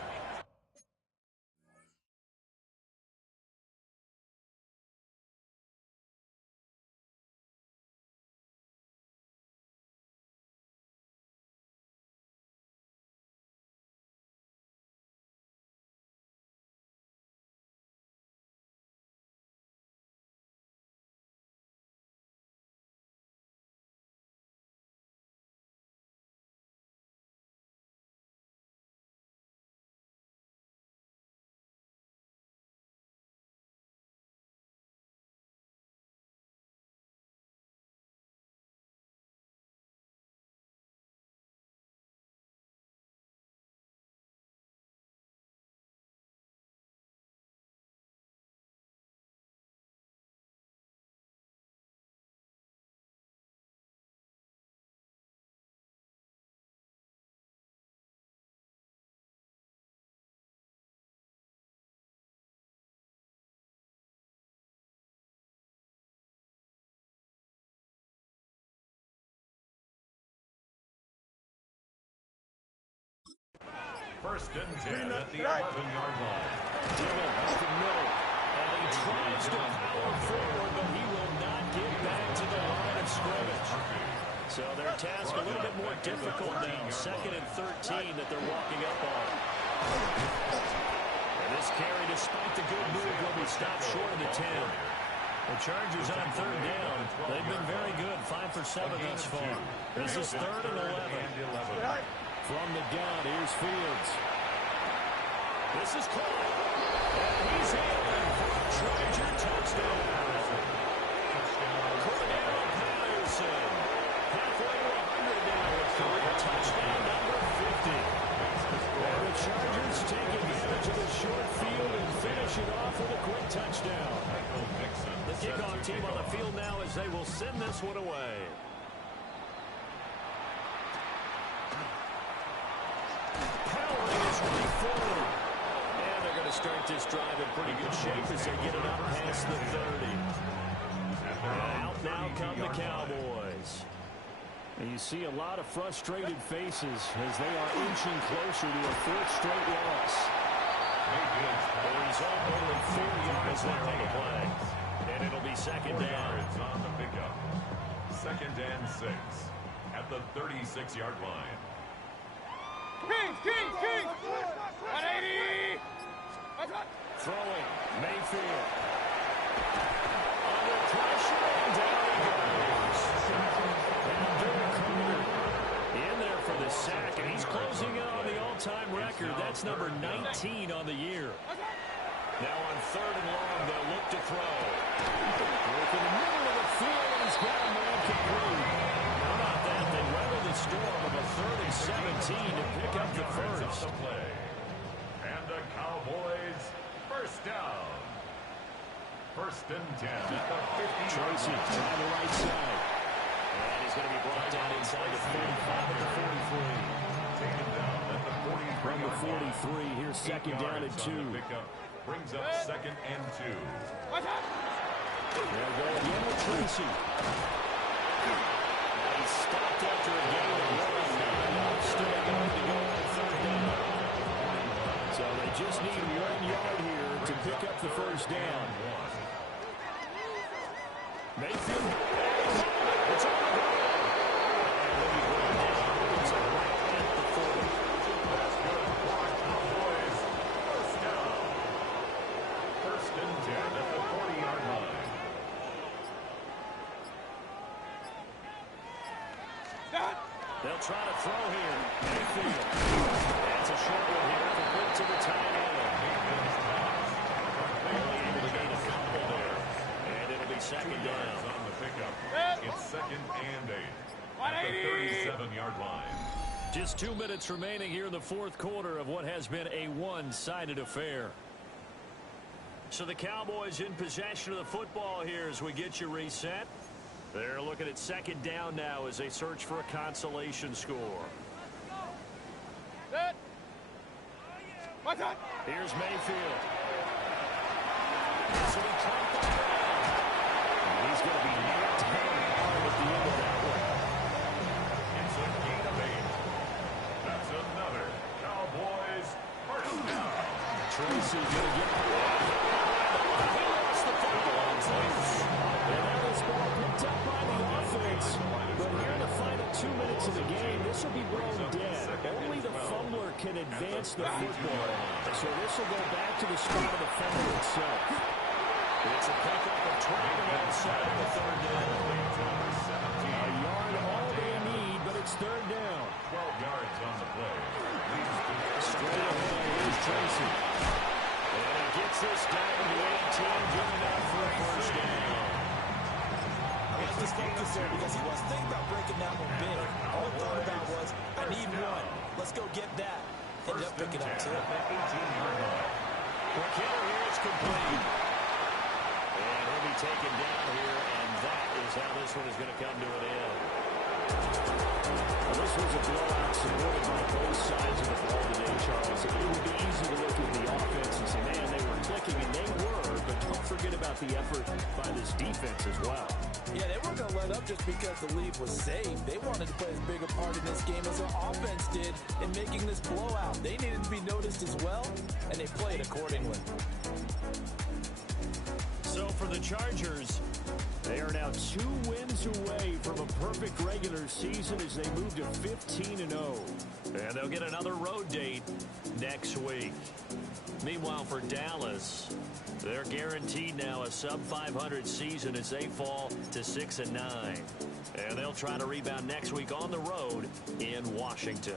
First and 10 at the 11-yard line. Dillon up the middle. And he tries to power forward, but he will not get back to the line of scrimmage. So they're their task a little bit more difficult now. 2nd and 13 that they're walking up on. And this carry, despite the good move, will be stopped short of the 10. The Chargers on 3rd down. They've been very good, 5 for 7 thus far. This is 3rd and 11. From the gun, here's Fields. This is caught. And he's in for a Charger touchdown. Cordell Patterson. Halfway to 100 now with career touchdown number 50. And the Chargers take advantage of the short field and finish it off with a quick touchdown. The kickoff team on the field now as they will send this one away. Powering his way forward. And they're going to start this drive in pretty good shape as they get it up past the 30. Out now come the Cowboys. And you see a lot of frustrated faces as they are inching closer to a 4th straight loss. The result, only 4 yards there on the play. And it'll be 2nd down. On the pickup. 2nd and 6 at the 36-yard line. Kings! 180! Throwing, Mayfield. Under pressure, and down he goes. And Derek Carter in there for the sack, and he's closing in on the all-time record. That's number 19 on the year. Now on 3rd and long, they'll look to throw. Work in the middle of the field, and he's got a man complete. How about that? They weather the storm of a 3rd and 17 to pick up the first. And the Cowboys first down. 1st and 10 at the 50. Tracy on the right side. And he's going to be brought down inside the 45 at the 43. Taken down at the 43. From the 43, here's 2nd down and 2. Brings up 2nd and 2. They'll go again with Tracy. He stopped after a game of 1. Still going to go on 3rd down. So they just need 1 yard here to pick up the first down. Mayfield. It's on the ground. And he'll be brought down. It's right at the 40. That's good for Cowboys. First down. 1st and 10 at the 40-yard line. They'll try to throw here. Mayfield. That's a short one here. Complete to the tight end. Only able to gain a couple there. And it'll be 2nd down. On the pickup. It's 2nd and 8 at the 37-yard line. Just 2 minutes remaining here in the 4th quarter of what has been a one-sided affair. So the Cowboys in possession of the football here as we get you reset. They're looking at 2nd down now as they search for a consolation score. Here's Mayfield. So he trapped the ball. He's going to be knocked down hard at the end of that one. It's a gain of 8. That's another Cowboys first down. Tracy going to get the ball. He lost the football. And now this ball picked up by the offense. But here in the final 2 minutes of the game, this will be blown dead. Only the fumbler can advance the football. So this will go back to the spot of the fumble itself. It's a pickup of 20 outside the 3rd down. A yard all they need, but it's 3rd down. 12 yards on the play. Straight ahead, here's Tracy. And he gets this down to 18, good enough for a first down. I like this focus there because he wasn't thinking about breaking that one big. All he thought about was, I need 1. Let's go get that. Ended up picking up 2. McKinnon here is complete. And he'll be taken down here, and that is how this one is going to come to an end. Well, this was a blowout supported by both sides of the ball today, Charles. It would be easy to look at the offense and say, man, they were clicking, and they were, but don't forget about the effort by this defense as well. Yeah, they weren't going to let up just because the lead was safe. They wanted to play as big a part in this game as their offense did in making this blowout. They needed to be noticed as well, and they played accordingly. So for the Chargers, they are now 2 wins away from a perfect regular regular season as they move to 15-0. And they'll get another road date next week. Meanwhile, for Dallas, they're guaranteed now a sub-500 season as they fall to 6-9. And they'll try to rebound next week on the road in Washington.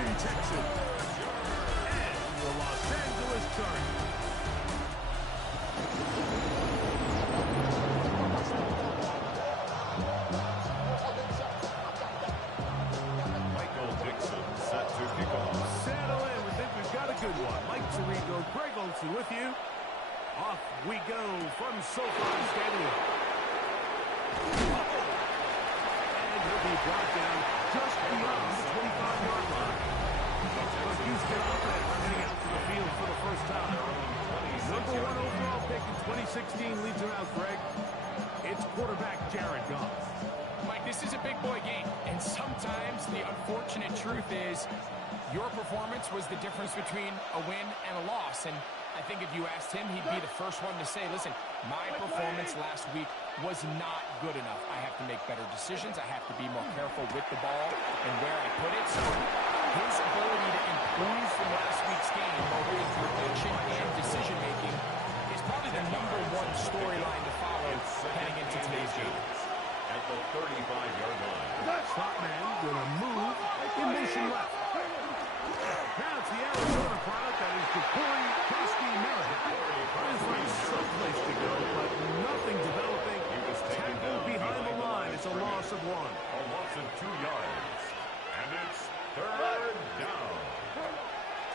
Houston Texans and the Los Angeles Chargers. Settle in. We think we've got a good one. Mike Tirico, Greg Olsen with you. Off we go from SoFi Stadium. And he'll be brought down just beyond the 25-yard line. The Houston offense heading out to the field for the first time. Number 1 overall pick in 2016 leads them out, Greg. It's quarterback Jared Goff. Mike, this is a big boy game, and sometimes the unfortunate truth is your performance was the difference between a win and a loss. And I think if you asked him, he'd be the first one to say, listen, my performance last week was not good enough. I have to make better decisions. I have to be more careful with the ball and where I put it. So his ability to improve from last week's game, both in production and decision-making, is probably the #1 storyline to follow heading into today's game. At the 35-yard line. Slot man with a move in motion left. Now it's the Arizona product that is Jacory Merritt. Trying to find someplace to go, but nothing developing. Tackled behind the line. It's a loss of 1. A loss of 2 yards. And it's 3rd down.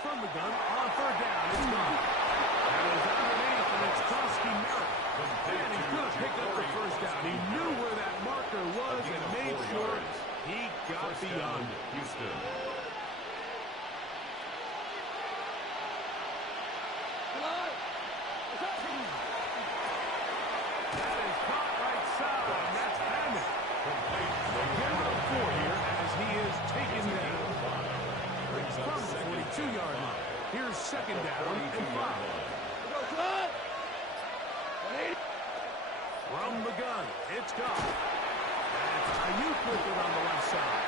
From the gun on 3rd down. It's gone. That is underneath, and it's Jacory Merritt. And he's going to pick up the 1st down. He knew where that marker was and made sure he got beyond it. Houston. That is caught right side, and that's Hammond. Again on 4 here as he is taken down from the 42-yard line. Here's 2nd down and 5. From the gun, it's Goff. That's Ayuk with it on the left side.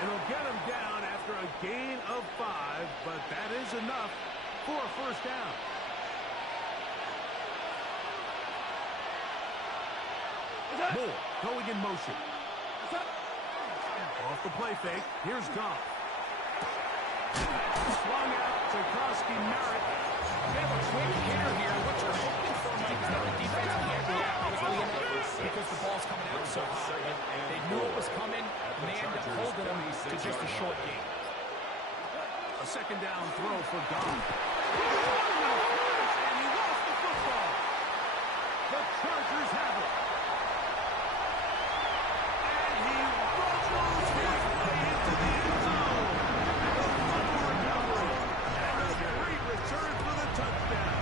And he'll get him down after a gain of 5, but that is enough for a 1st down. Moore going in motion. Off the play fake, here's Goff. Swung out to Merritt. They have a quick hitter here. What you're hoping for, Mike, is that the defense can't react quickly enough because the ball's coming out so high. They knew it was coming, and they ended up holding him to just a short game. A 2nd down throw for Goff. And he lost the football. The Chargers have it. And he rumbles his way into the end zone. The fumble recovery. And a great return for the touchdown.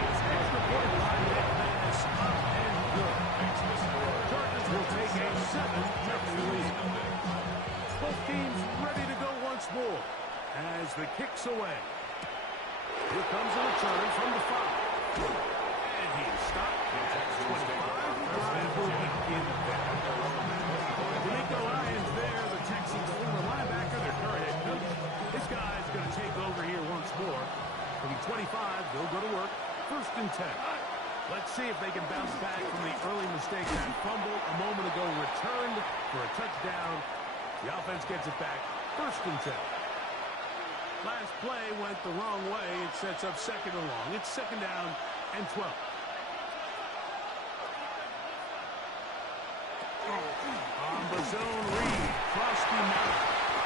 His extra point line is up and good. Chargers will take a 7-0 lead. Both teams ready to go once more as the kick's away. Here comes a return from the 5. And he is stopped at 25. And will begin back. D'Amico Ryans there, the Texans former linebacker, their current head coach. This guy's going to take over here once more. From 25, they'll go to work. 1st and 10. Let's see if they can bounce back from the early mistake. That fumble a moment ago returned for a touchdown. The offense gets it back. 1st and 10. Last play went the wrong way. It sets up 2nd and long. It's 2nd down and 12. On the zone read, Merritt.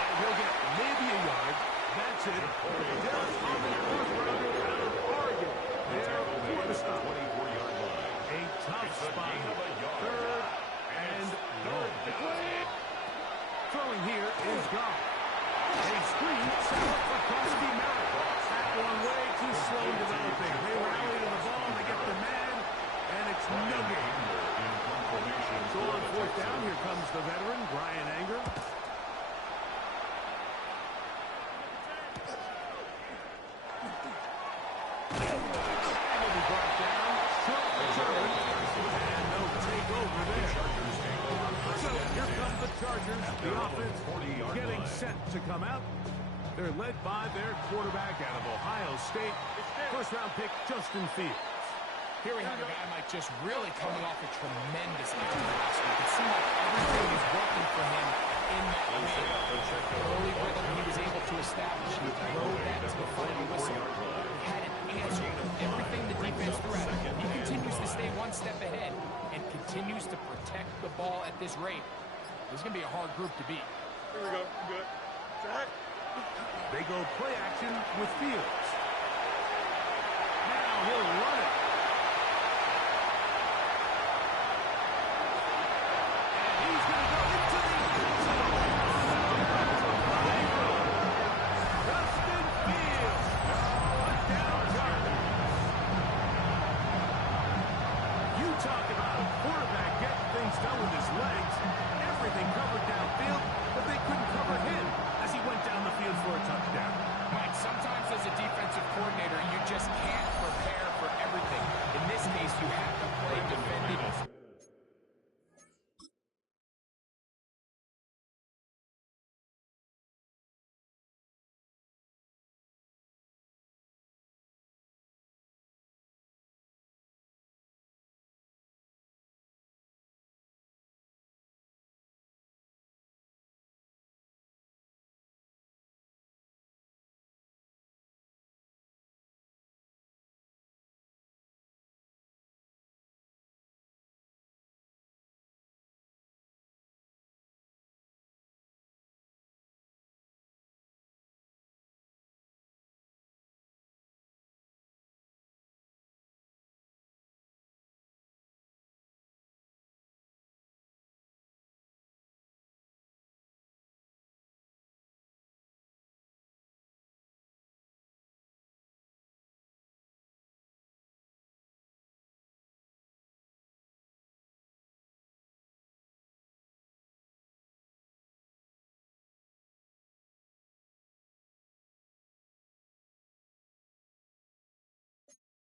And he'll get maybe a yard. That's it. Just on the 4th rounder out of Oregon. There for the stop. 24-yard line. A tough spot. 3rd and long. Throwing here is Goff. A screen set up for Merritt. That one way too slow developing. They rally to the ball and they get the man, and it's no game. So on 4th down, here comes the veteran, Brian Anger. And he'll be brought down. Short return. And they'll take over there. So here come the Chargers. The offense getting set to come out. They're led by their quarterback out of Ohio State. 1st-round pick, Justin Fields. Here we have a guy, Mike, just really coming off a tremendous game last week. It seemed like everything is working for him in that game. Early rhythm here continues to protect the ball at this rate, this is going to be a hard group to beat. Here we go. Good. Set. They go play action with Fields. Now he'll run it. And he's going to go into the end zone. Justin Fields. Touchdown Chargers. You talk about a quarterback getting things done with his legs. Everything covered downfield, but they couldn't cover him as he went down the field for a touchdown. Mike, sometimes as a defensive coordinator, you just can't prepare for everything. In this case, you have to play defending.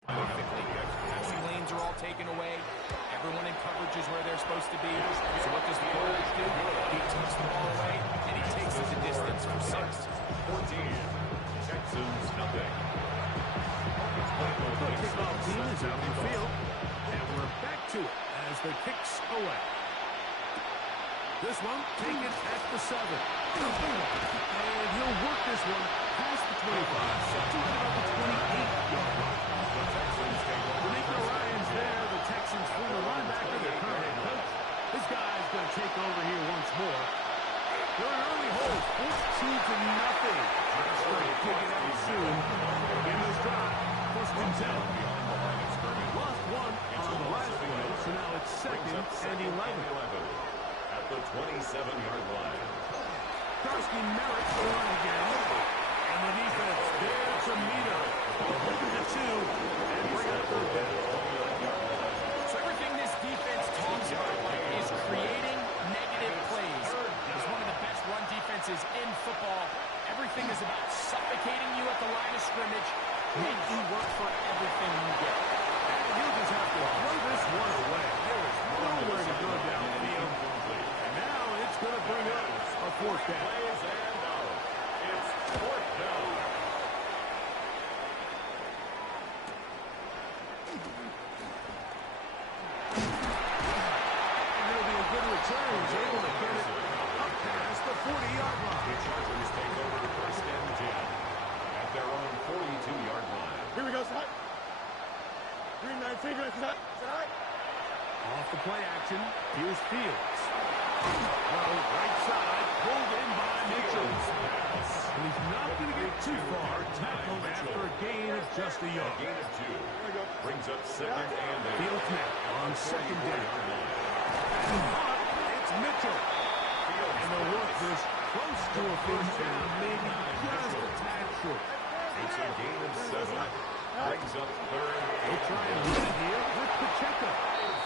Perfectly. Passing lanes are all taken away. Everyone in coverage is where they're supposed to be. So what does the quarterback do? He tucks the ball away, and he takes it the distance for 6. 14. Texans nothing. The kickoff team is out in the field, and we're back to it as the kicks away. This one taken at the 7. And he'll work this one past the 25 to about the 28-yard line. D'Amico Ryan's there, the Texans' former linebacker, their current head coach. This guy's going to take over here once more. They're in early hold, 14-0. Just going to kick it out soon. In this drive, 1st and 10. Lost one on the last play, so now it's 2nd and 11. At the 27-yard line. Starsky Merritt will run again. And the defense there to meet him. Hold it to 2 and bring up 3rd down. So everything this defense talks about, Mike, is creating negative plays. It's one of the best run defenses in football. Everything is about suffocating you at the line of scrimmage, make you work for everything you get. And he'll just have to throw this one away. There is nowhere to go downfield. And now it's going to bring up a 4th down. It's 4th down. And it'll be a good return. He's able to get it up past the 40-yard line. The Chargers take over 1st and 10 at their own 42-yard line. Here we go, set. 3-19, set. Set. Off the play action, here's Fields. Well, right side, pulled in by Mitchell. And he's not going to get too far. Tackled after a gain of just a yard. Gain of 2. Brings up 2nd and 8. Fields now on 2nd down. It's Mitchell. And they'll work this close to a 1st down, maybe just a tad short. It's a gain of 7. Brings up 3rd. They'll try and run it here with Pacheco.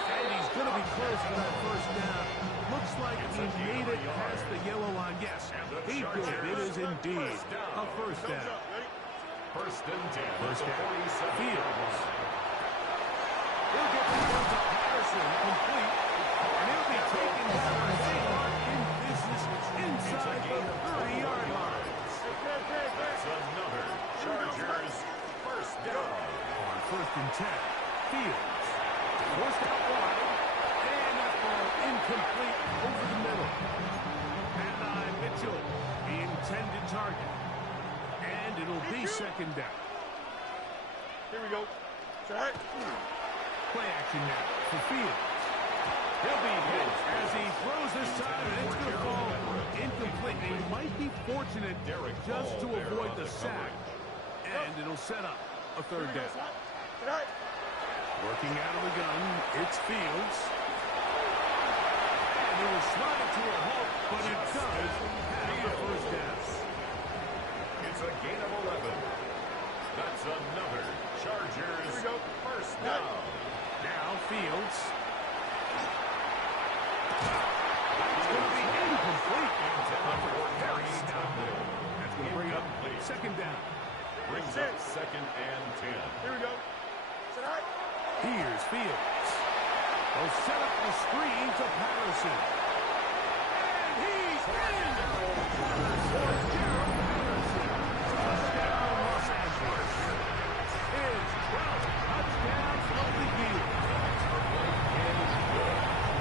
And he's going to be close to that 1st down. Looks like he made it past the yellow line. Yes, he did. It is indeed a 1st down. 1st and 10. 1st down. Fields. He'll get the ball to Patterson complete. And he'll be taken down. They are in business inside the 30-yard line. That's another Chargers 1st down. On 1st and 10, Fields. Forced out wide. And that ball incomplete over the middle. And Mitchell, the intended target. And it'll be 2nd down. Here we go. Set. Play action now for Fields. He'll be hit as he throws this time, and it's going to fall incomplete. He might be fortunate just to avoid the sack. And it'll set up a third down. Working out of the gun, it's Fields. And he will slide it to a halt, but it does have the first down. It's a gain of 11. That's another Chargers first down. Now Fields. It's going to be incomplete. That's going to bring up second down. Brings up second and 10. Here we go. Here's Fields. They'll set up the screen to Patterson. And he's in! For Gerald Patterson. Touchdown, Los Angeles. It's 12 touchdowns of the year.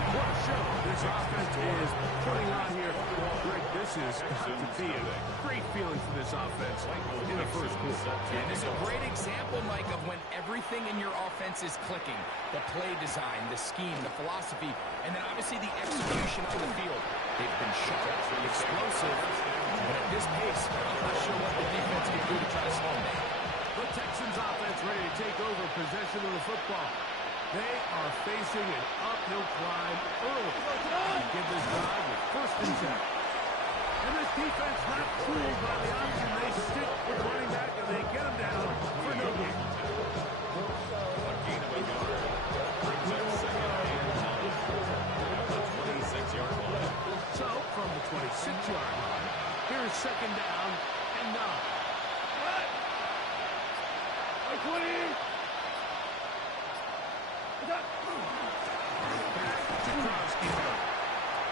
What a show this offense is putting on here. Greg, this is got to be a great feeling for this offense in the first quarter. And it's a great example, Mike, of when everything in your offense is clicking. The play design, the scheme, the philosophy, and then obviously the execution on the field. They've been sharp, explosive, but at this pace, I'm not sure what the defense can do to try to slow them down. The Texans offense ready to take over possession of the football. They are facing an uphill climb early. Give this drive with first and 10. And this defense not fooled by the option. They stick with the running back and they get him down for no gain. A gain of a yard. Brings up second and 9. At the 26-yard line. So, from the 26-yard line, here's second down and 9.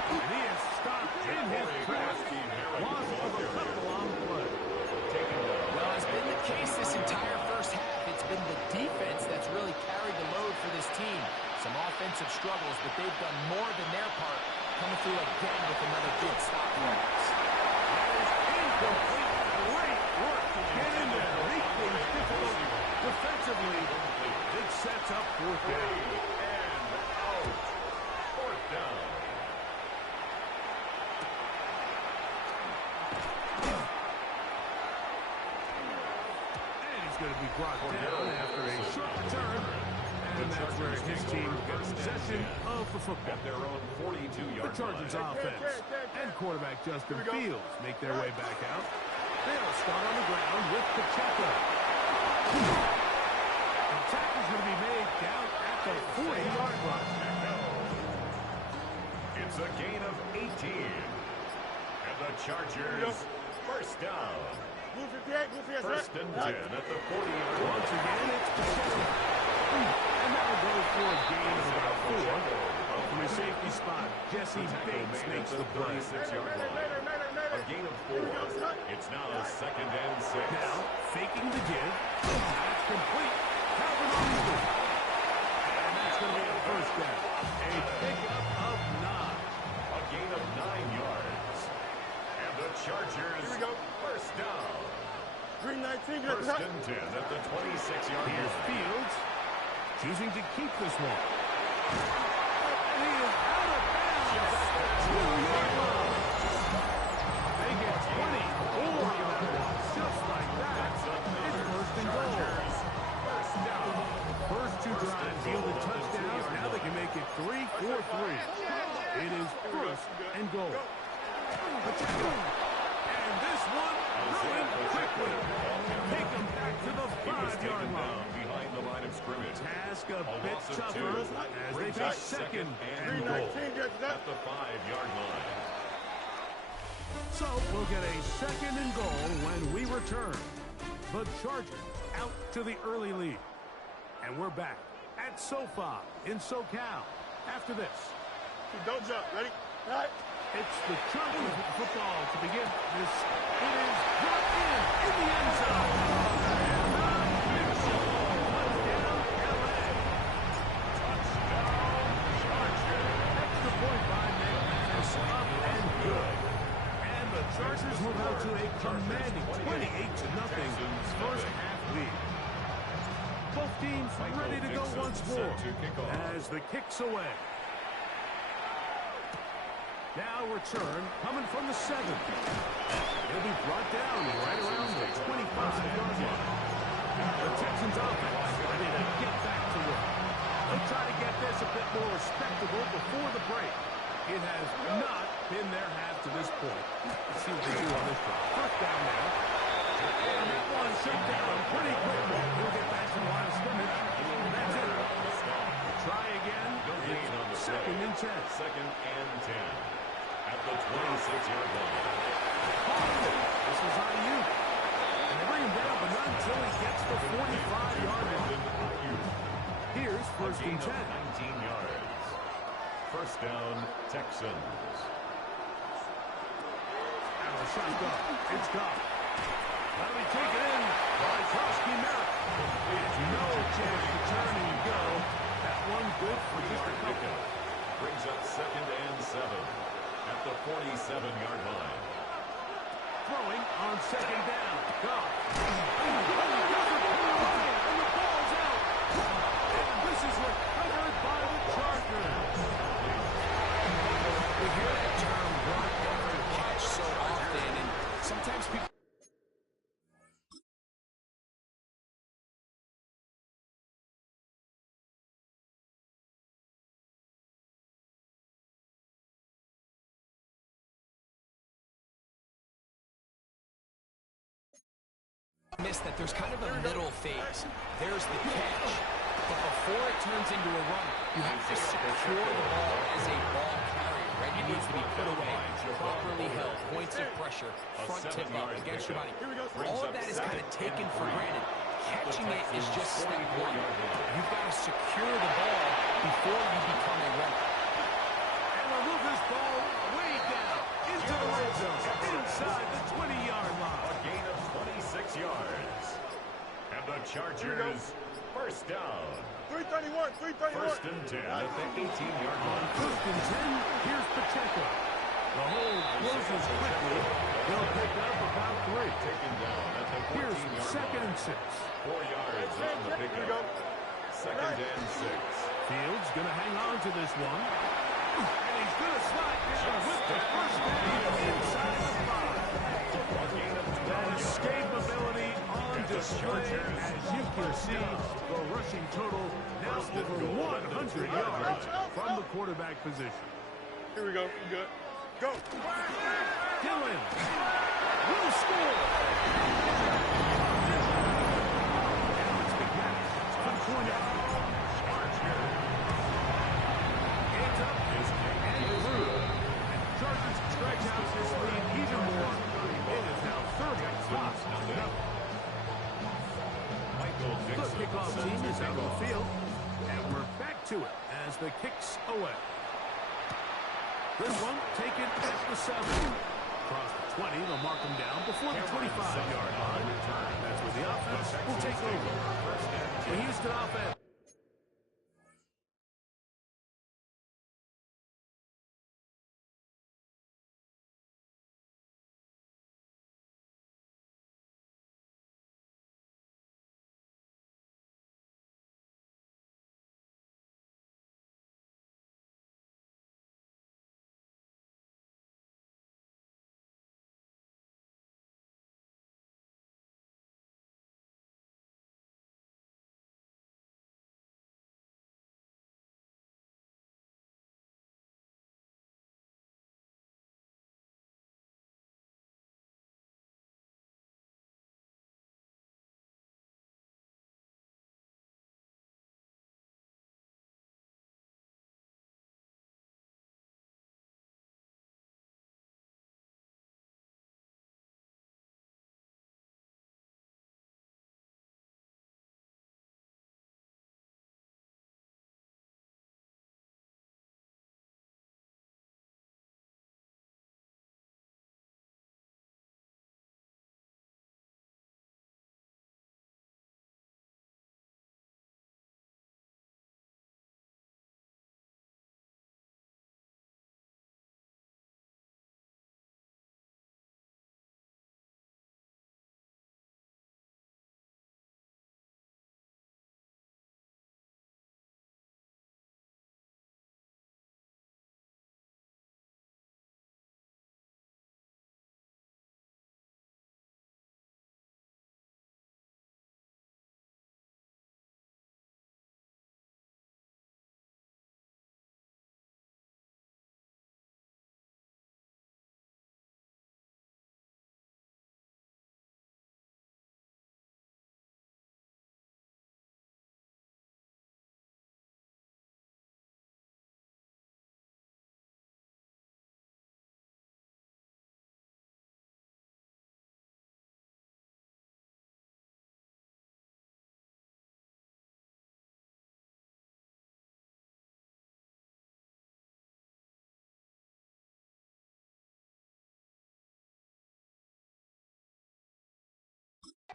And he is stopped in his tracks. Loss of a couple on the play. Well, it's been the case this entire first half. It's been the defense that's really carried the load for this team. Some offensive struggles, but they've done more than their part, coming through again with another big stop for us. That is incomplete. Great work to get in there. Make things difficult defensively. It sets up fourth down. And out. Fourth down. And he's going to be brought down after a short return. And that's where his team gets possession of the football. At their own 42-yard The Chargers offense and quarterback Justin Fields make their way back out. They'll start on the ground with Pacheco. The tackle is going to be made down at the 40-yard line. It's a gain of 18. And the Chargers first down. First and 10 at the 40-yard line. Once again, it's Pacheco. And that'll go for a gain of about 4. From a safety spot, Jesse Bates makes the play. 36-yard line. A gain of 4. It's now second and 6. Now, faking the give. That's complete. Calvin Austin. And that's going to be a first down. A pickup of 9. A gain of 9 yards. And the Chargers first down. Green 19. First and 10 at the 26-yard line. Here's Fields choosing to keep this one. And he is out of bounds at the 2-yard line. They get 24 on that one. Just like that. It's first and goal. First down. First two drives yielded touchdowns. Now they can make it 3-4-3. It is first and goal. Pacheco. And this one ruined quickly. Take them back to the 5-yard line. Behind the line of scrimmage. Task a bit tougher as they face second and goal. At the 5-yard line. So we'll get a second and goal when we return. The Chargers out to the early lead. And we're back at SoFi in SoCal after this. Don't jump. Ready? All right. It's the Chargers with the football to begin this. It is brought in the end zone. Touchdown, LA. Touchdown, Chargers. Extra point by McManus, up and good. And the Chargers move out to a commanding 28-0 first half lead. Both teams ready to go once more as the kick's away. Now return coming from the 7. He'll be brought down right around the 25-yard line. The Texans offense ready to get back to work. They'll try to get this a bit more respectable before the break. It has not been their half to this point. Let's see what they do on this drive. First down now. And that one shut down pretty quickly. He'll get back to the line of scrimmage. And that's it. Try again. It's second and 10. Second and 10. At the 26-yard line. This is IU. And they bring him down, but not until he gets the 45-yard line. Here's first and 10. 19 yards. First down, Texans. Now a shotgun. It's gone. That'll be taken in by Krosky Merritt. No chance to turn and go. That one good for just a couple. Brings up second and 7 at the 47-yard line. Throwing on second down. Goff. And the ball's out. And this is recovered by the Chargers. We hear that term run after catch so often, and sometimes people miss that there's kind of a middle phase. There's the catch, but before it turns into a run, you have to secure the ball as a ball carrier, right? It needs to be put away, properly held, points of pressure, front tip up against your body. All of that is kind of taken for granted. Catching it is just step one. You've got to secure the ball before you become a runner. And we'll move this ball way down into the red zone, inside the 20-yard line. A gain of 26 yards. And the Chargers, first down. 331, 331. First and 10 at the 18-yard line. First and 10, here's Pacheco. The hole closes quickly. They'll pick up about 3. Taken down at the 14-yard Here's line. second and 6. 4 yards on the pickup. Second and 6. Fields going to hang on to this one. And he's going to slide down with the first down inside the 5. That escapability on display. As you can see, the rushing total now over 100 yards from the quarterback position. Here we go. We good. Go. Dillon will score. Alex McManus from 20. Hands up and through. And the Chargers stretch out this lead even more. It is now 35-0. The kickoff team is out on the field. And we're back to it as the kick's away. This one taken at the 7. Across the 20, they'll mark them down before the 25-yard line. That's where the offense will take over. The Houston offense.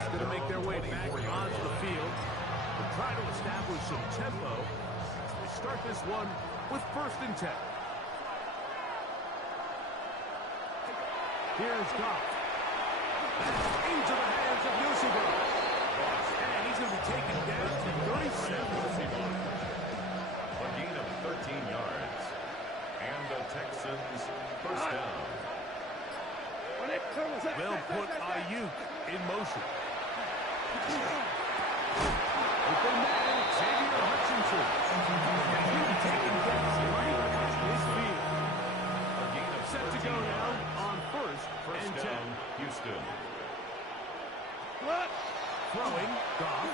Going to make their way back onto the field to try to establish some tempo as they start this one with 1st and 10. Here's Goff. Into the hands of Yosiba. And he's going to be taken down to 37. A gain of 13 yards. And the Texans 1st down. They'll put Ayuk in motion. Open man, Xavier Hutchinson. And he'll be taken down right at his feet. A gain of Set to go now on 1st and 10. down, Houston. Throwing, Goff.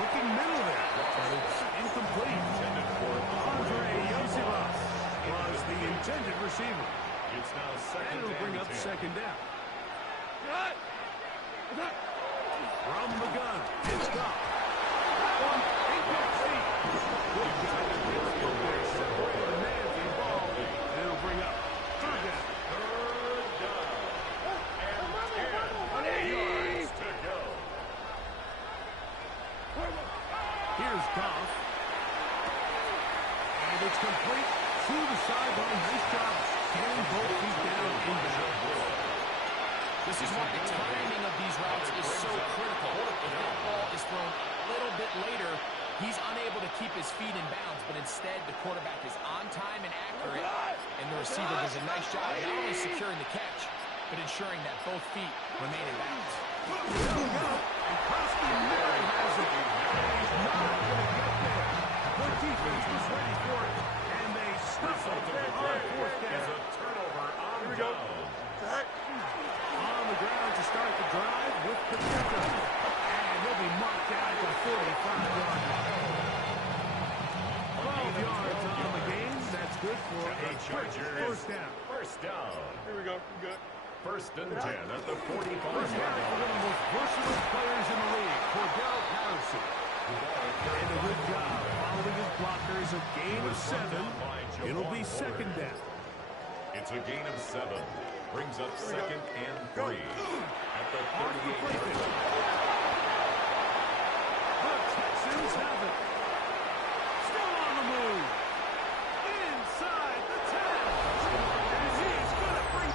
Looking middle there, but it's incomplete. Intended for Andre Yosivas was the intended receiver. It's now And second it'll bring and up 10. 2nd down. From the gun, it's Goff. That one incomplete. Good job at midfield there, separating the man from the ball. And it'll bring up 3rd down. Yards to go. Here's Goff. And it's complete to the sideline. Nice job getting both feet down in bounds. This is why the timing of these routes is so critical. If that ball is thrown a little bit later, he's unable to keep his feet in bounds, but instead the quarterback is on time and accurate, and the receiver does a nice job not only securing the catch, but ensuring that both feet remain in bounds. And Crosby Mary has it. And he's not going to get there. The defense was ready for it, and they stuffed it on 4th Is down. a turnover on down. On the ground to start the drive with Pacheco. And he'll be marked out at the 45-yard line. 12 yards on the game. That's good for a quick 1st down. 1st down. Here we go. Good. 1st and 10 at the 45 First down yard for one of the most versatile players in the league, Cordell Patterson. And a good job following his blockers. A gain of 7. It'll be 2nd down. It's a gain of 7. Brings up 2nd and 3 at the 38-yard line. The Texans have it. Still on the move. Inside the 10. And he's going to bring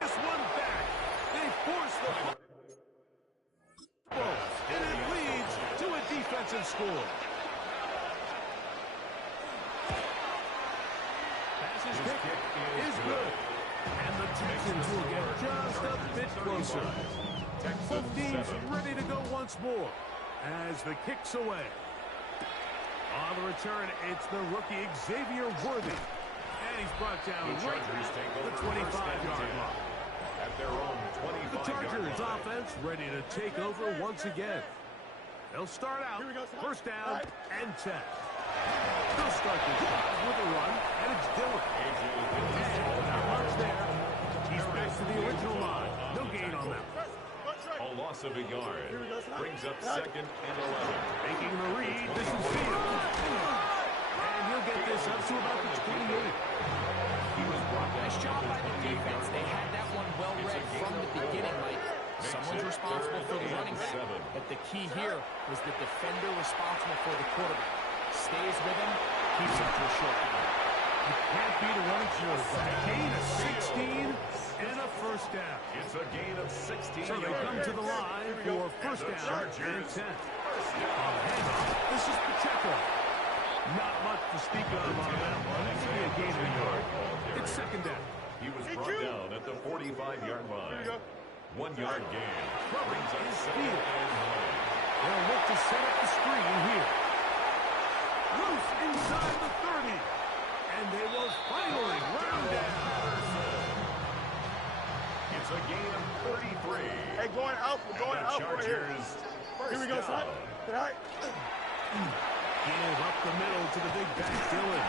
this one back. They force the football. And it leads to a defensive score. Passes kick is good. And the Texans will get just a bit closer. Both teams ready to go once more as the kick's away. On the return, it's the rookie Xavier Worthy. And he's brought down right at the 25-yard line. At their own 25-yard The Chargers line. offense ready to take over once again. They'll start out 1st down and 10. They'll start this drive with a run, and it's Dillon. And not much there. He's back to the original line. No gain on that. A loss of a yard. Brings up 2nd and 11. Making the read, this is Fields. And he'll get this up to about the 28. He was brought down. Nice job by the defense. They had that one well read from the beginning, Mike. Someone's responsible for the running back, but the key here was the defender responsible for the quarterback. Stays with him, keeps him to a short gain. You can't beat a running quarterback. Gain of 16 and a 1st down. It's a gain of 16 So they come to the line for 1st down and 10. On the handoff, this is Pacheco. Not much to speak of on that one. Maybe a gain of a yard. It's 2nd down. He was brought down at the 45-yard line. 1 yard gain. Brings up 2nd and 9. They'll look to set up the screen here. Loose inside the 30. And they will finally round down. It's a gain of 33. Hey, going out. We're going And the out right here. Chargers Here we go, first son. down. All right. Give up the middle to the big back, Dillon.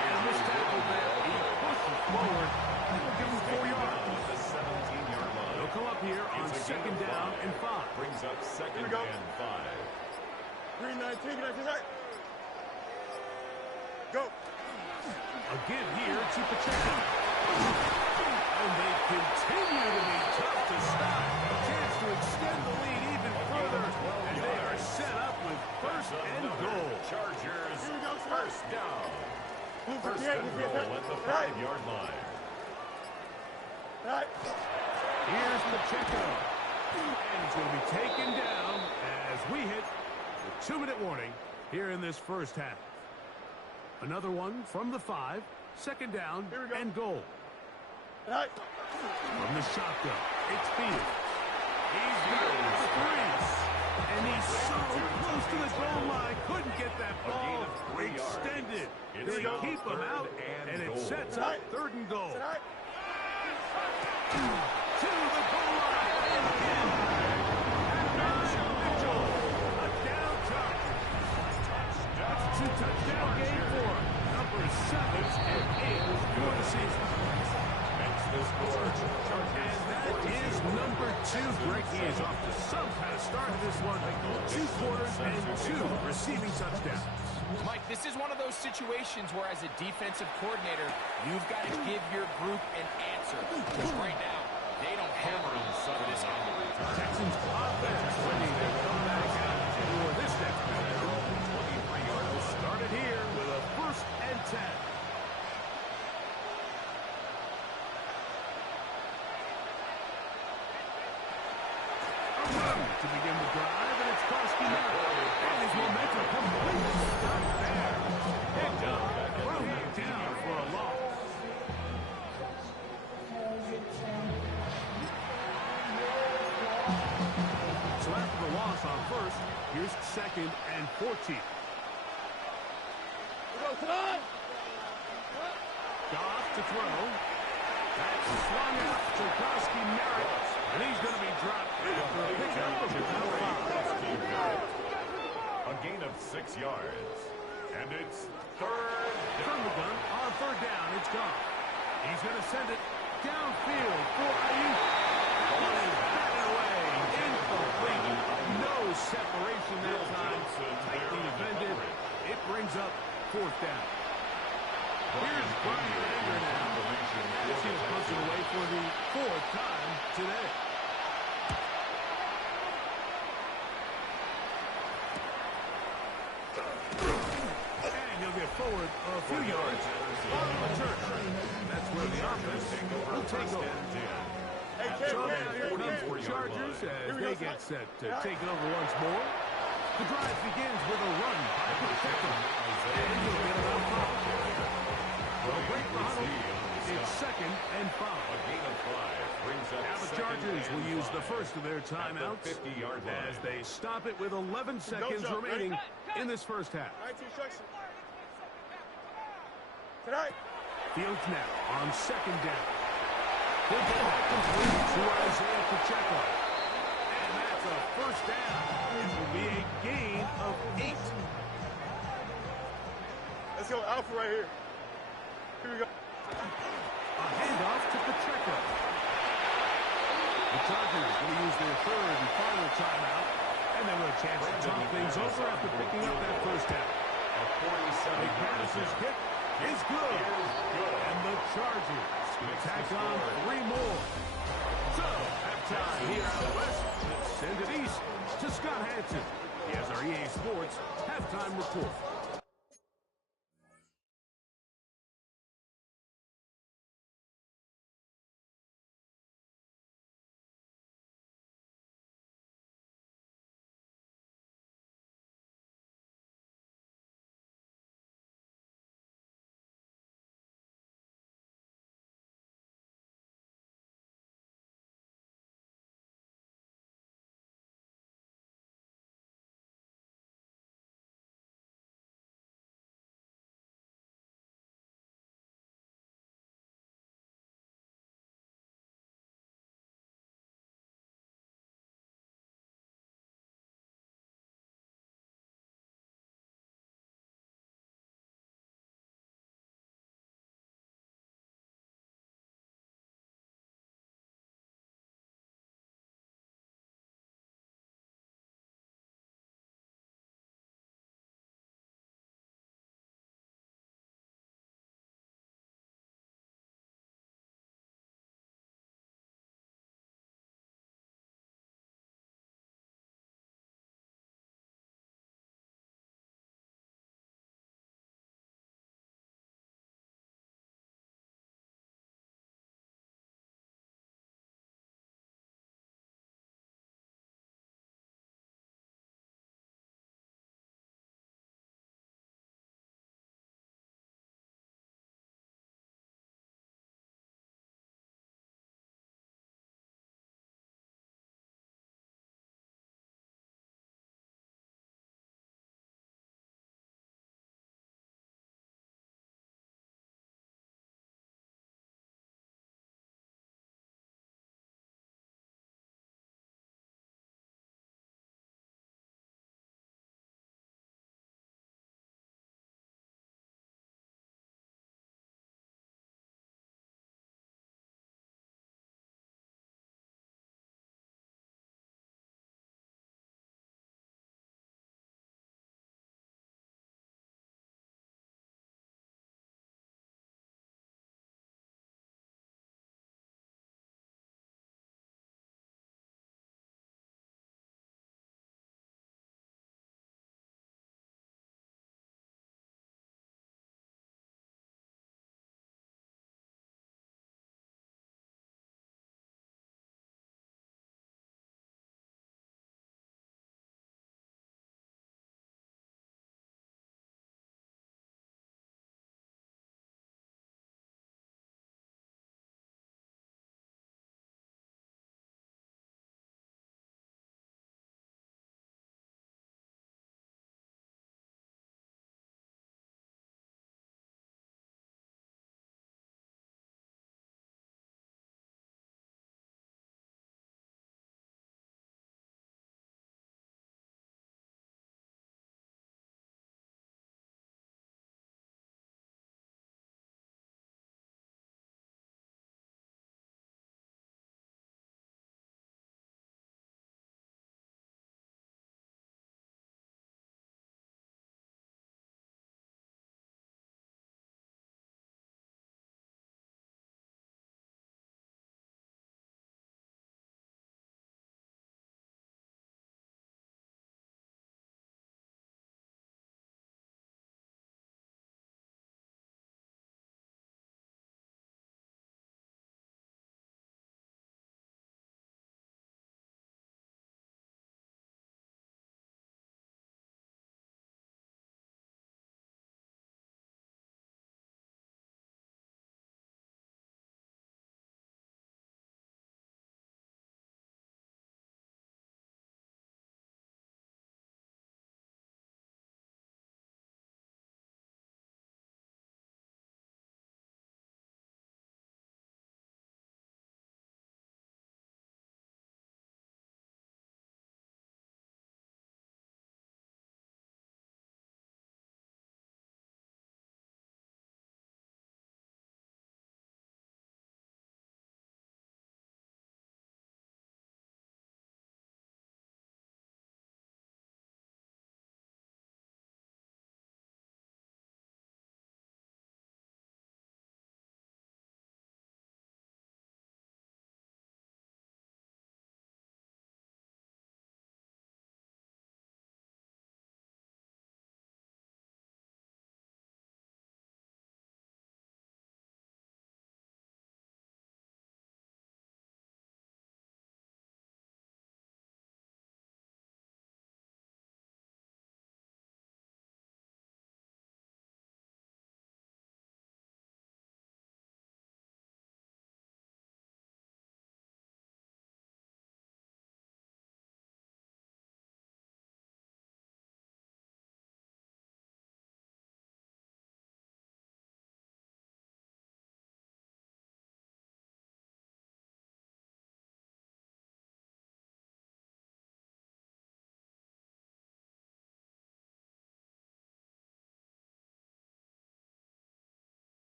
And this tackle there, he pushes forward. He'll give him 4 yards. The 17-yard line. They'll come up here on It's a gain 2nd of down 5. and 5. Brings up 2nd go. and 5. 319, get right. Go. A give here to Pacheco. And they continue to be tough to stop. Here's Pacheco. And he's going to be taken down as we hit the 2-minute warning here in this first half. Another one from the 5. Second down and goal. From the shotgun, it's Fields. He's got the 3. And he's so close to the goal line. Couldn't get that ball extended. They keep him out, and it sets up 3rd and goal. To the goal line. And again. Mitchell. A down target. That's a 2-touchdown game for him. Number 7 and 8 for the season. Makes the score. And that is number 2. Greg, he is off to some kind of start in this one. 2 quarters and 2 receiving touchdowns. Mike, this is one of those situations where as a defensive coordinator, you've got to give your group an answer. Because right now, they don't have room for this offense. Texans offense ready to come back out for this next quarter. 23 yards started here with a 1st and 10. To begin the drive, and it's Koski now. And his momentum completely stopped there. Picked up, thrown down for a loss. So after the loss on 1st, here's 2nd and 14. Goff to throw. That's swung out to Koski Merritt. And he's going to be dropped after a pickup of a gain of 6 yards. And it's 3rd down. From the gun on 3rd down, it's Goff. He's going to send it downfield for Ayuk. That one is batted away. Incomplete. No separation that time. Tightly defended. It brings up 4th down. Here's Brian Anger now. As he's punching away for the 4th time today. And he'll get forward a few yards on the return. That's where the offense will take over. So now here comes the Chargers as they get set to take it over once more. The drive begins with a run by Pacheco. And he'll get about 5. Well, great Ronald. It's 2nd and 5. Now the Chargers will use the first of their timeouts as they stop it with 11 seconds remaining in this first half. Fields now on 2nd down. He'll get that complete to Isaiah Pacheco. And that's a 1st down. It will be a gain of 8. Let's go Alpha right here. Here we go. A handoff to Pacheco. The Chargers will use their 3rd and final timeout, and they will a chance to talk things over after picking up that 1st down. Big Patterson's kick is good. And the Chargers will tack on 3 more. So, halftime here out west. Send it east to Scott Hanson. He has our EA Sports halftime report.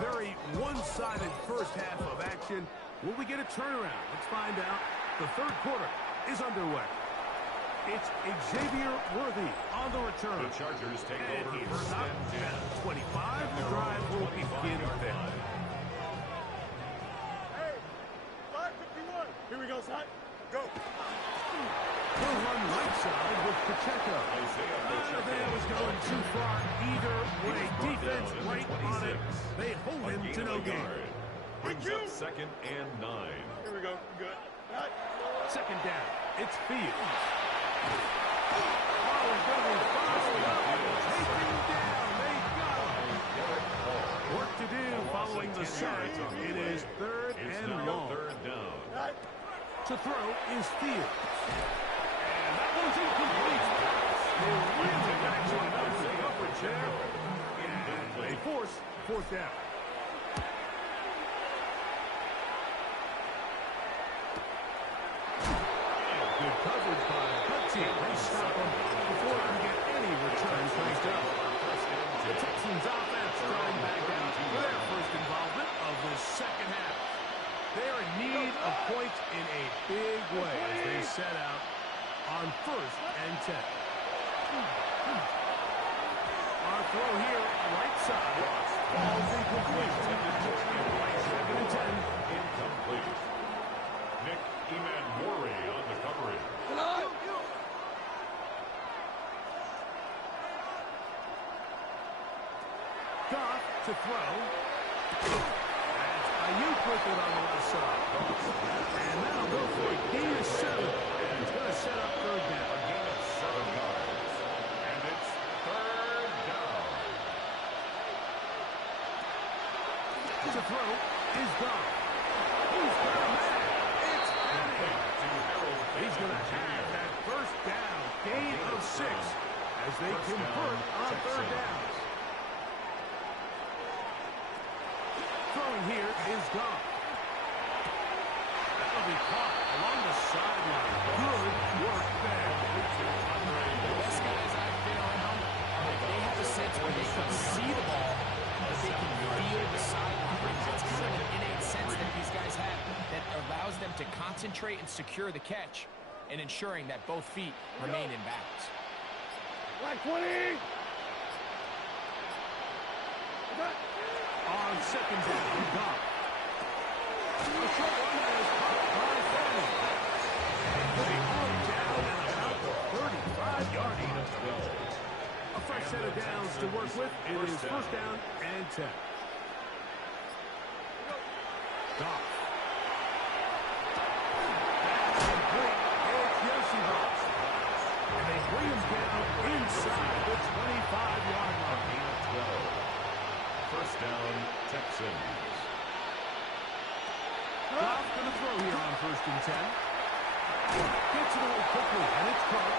Very one-sided first half of action. Will we get a turnaround? Let's find out. The third quarter is underway. It's Xavier Worthy on the return. The Chargers take And over he's first up and 10. at 25. The drive will begin there. Hey, 5:51. Here we go, son. Go. He'll run right side with Pacheco. Isaiah I don't think Pacheco. it was going too far either way. Defense right on it. They hold him to no gain. Brings up second and 9. Here we go. Good. Right. Second down. It's Fields. Oh, he's going to be followed up. Taken down. They got him. Work to do following the sack. It is third It's and now long. third down. Right. To throw is Fields. And that one's incomplete. They really maximized the coverage there. And they force fourth down. Good coverage by Hutchie. They stop him before he can get any return first down. The Texans offense trying back down to their first involvement of the second half. They're in need of points in a big way as they set out on first and 10. Our throw here, right side. Ball's incomplete. Second and 10. Incomplete. Nick Emanwori on the coverage. Goff to throw. That's Ayuk with it on the left side. And that'll go for a gain of 7. And it's going to set up third down. A gain of 7 yards. And it's third down. To throw is Goff. He's got a man. It's Henry. He's going to have that first down. Gain of 6 as they convert on third downs. Throwing here is Goff. That'll be caught along the sideline. Good work there. The best guys I've been around, they have a sense where they can see the ball, but they can feel the sideline. That's kind of an innate sense that these guys have that allows them to concentrate and secure the catch and ensuring that both feet remain in bounds. Black 20. On second down, Goff. The short one is caught by Fanning. He'll be on down and about the 35-yard line. A fresh set of downs to work with. It is first down and 10. Goff. That's complete. It's Yoshihash. And they bring him down inside the 25-yard line. First down, Texans. Goff going to throw here on first and 10. Gets it away quickly, and it's caught.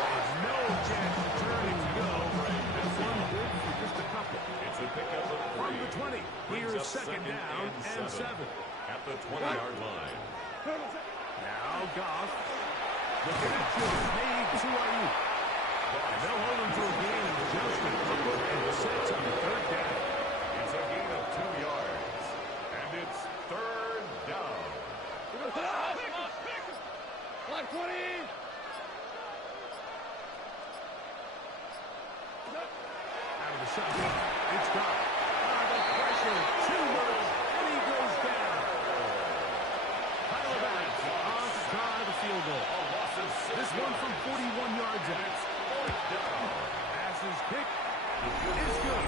There's no chance to turn and go. This one good for just a couple. It's a pickup of 3. From the 20, here's second down and 7. At the 20-yard line. Now Goff. The connection made to Ayuk. And they'll hold him to a gain of just a couple and sets on the third down. It's a gain of 2 yards. And it's third down. Black 20. Out of the shotgun. It's Goff. The pressure. 2 middle. And he goes down. Tyler Bass on to try the field goal. This one from 41 yards out. Passes kick is good.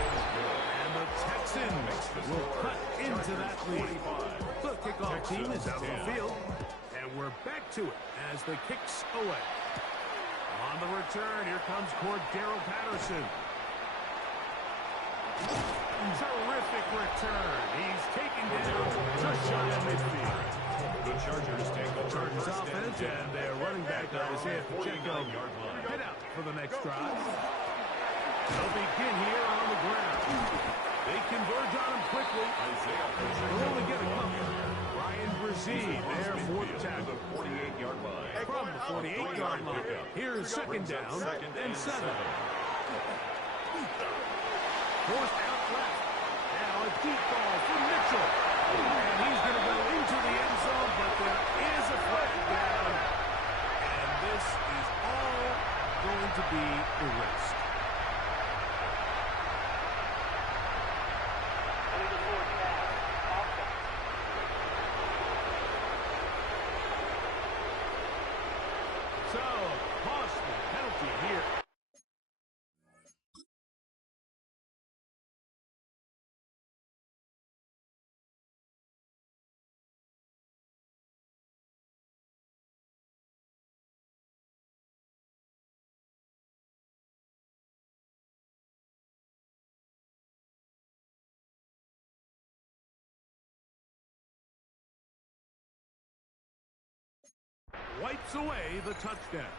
And the Texans will cut into that lead. The kickoff team is out on the field. And we're back to it as the kick's away. On the return, here comes Cordero Patterson. Terrific return. He's taken down just shy of midfield. The Chargers take over Chargers first offense and their running back Isaiah Pacheco head out for the next drive. They'll begin here on the ground. They converge on him quickly. They'll only get a couple. Ryan Brzee, their fourth tackle. 48-yard line. From the 48-yard line. Here's second down and 7. Forced out left. Now a deep ball for Mitchell. And he's going to go into the end zone, but there is a flag down. And this is all going to be erased. So, costly penalty here. Wipes away the touchdown.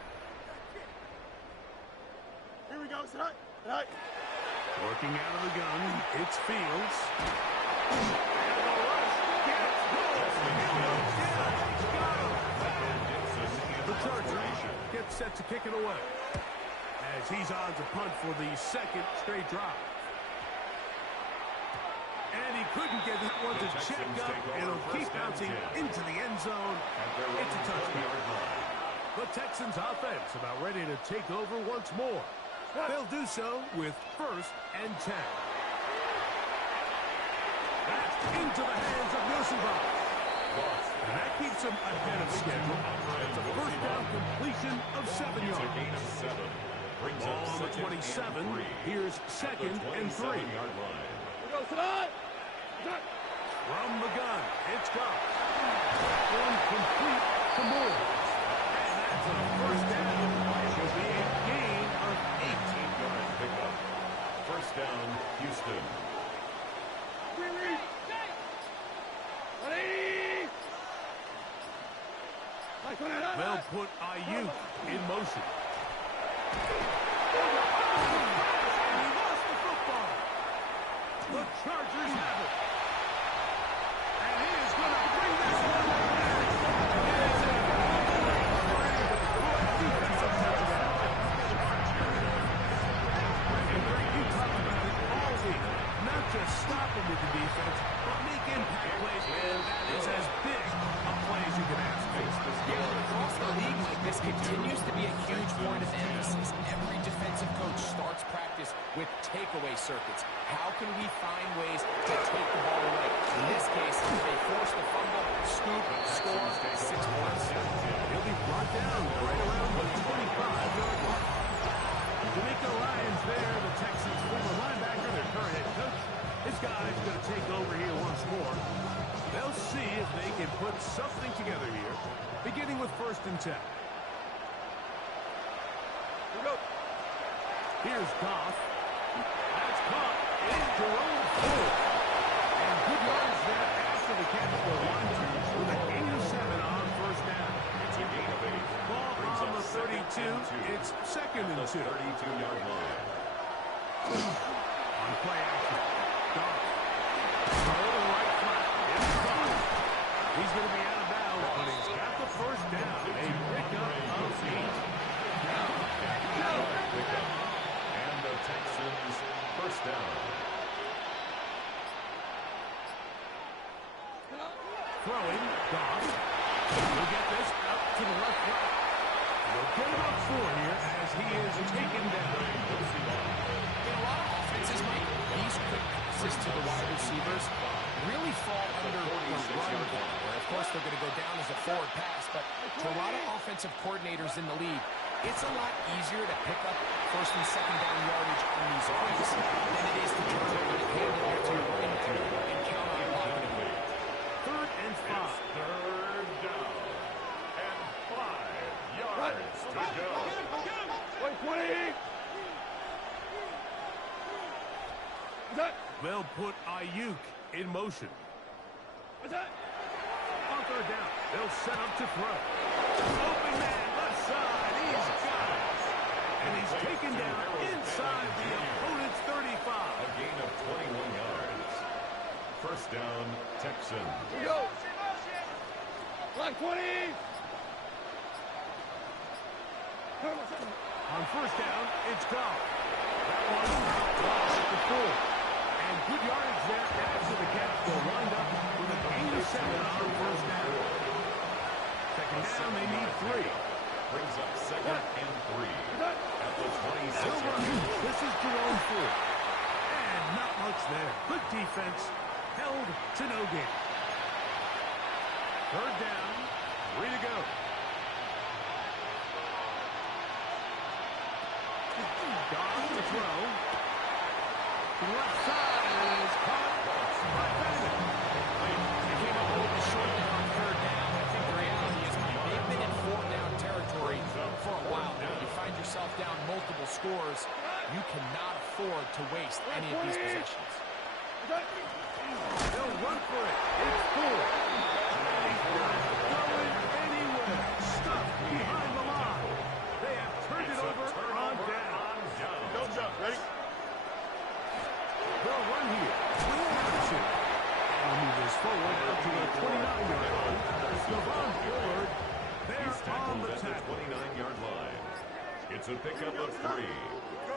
Here we go, son. Right. Working out of the gun, it's Fields. And the rush gets home. The Chargers get set to kick it away as he's on to punt for the second straight drive. And he couldn't get that one to check up, and it'll keep bouncing into the end zone. It's a touchdown. The Texans offense about ready to take over once more. They'll do so with 1st and 10. That's into the hands of Yosibov. And that keeps him ahead of schedule. It's a first down completion of 7 yards. Ball on the 27. Here's 2nd and 3. From the gun, it's gone. One complete to Moore. And that's a first down. Should be a gain of 18-yard pickup. First down, Houston. They'll put Ayuk in motion. And he lost the football. The Chargers have it. And he is going to bring this one back. Defensive touchdown. And Greg, you talked about it all week. Not just stopping with the defense, but make impact plays. And that is as big a play as you can ask for. Yeah, across the league, this continues to be a huge point of emphasis. Every defensive coach starts practice with takeaway circuits. How can we find ways to take the ball away? In this case, they force the fumble, scoop, score, 6 points. He'll be brought down right around the 25-yard line. D'Amico Ryans there, the Texans' former linebacker, their current head coach. This guy's going to take over here once more. They'll see if they can put something together here, beginning with 1st and 10. Here's Goff. That's caught. It's Jerome Ford. And good yards there after the catch for Washington with a gain of 7 on 1st down. It's a gain of 8. Ball on the 32. It's 2nd and 2. 32-yard line. On play action. Goff. Throw to the right flat. It's caught. He's going to be out of bounds, but he's got the 1st down. A pickup of 8. Pickup. And the Texans' 1st down. Throwing, Goff. He'll get this out to the left right. They'll get him up 4 here as he is taken down. In a lot of offenses, Mike, these quick passes to the wide receivers really fall under the run game, where of course they're going to go down as a forward pass, but to a lot of offensive coordinators in the league, it's a lot easier to pick up 1st and 2nd down yardage on these plays than it is to turn around and hand it to your running team and count on blocking it. 3rd and 5. 3rd down. And 5 yards to go. Wait, 20. They'll put Ayuk in motion. On 3rd down, they'll set up to throw. Open man, left side, he's got it. And he's taken down inside the opponent's 35. A gain of 21 yards. 1st down, Texans. Here we go. Like 20. On 1st down, it's gone. That one out wide at the 4. And good yardage there after the there. Good defense. Held to no gain. Third down. 3 to go. Goff to throw. To the left side is caught by Madden. They came up a little bit short there on third down. I think the reality is they've been in four-down territory for a while now. You find yourself down multiple scores, you cannot afford to waste any of these possessions. They'll run for it. It's full. And he's not going anywhere. Stuffed behind the line. They have turned it over on down. Don't jump. Ready? They'll run here. Action. And move this forward out to the 29-yard line. Stephon Gilbert there on the tackle. 29-yard line. It's a pickup of 3.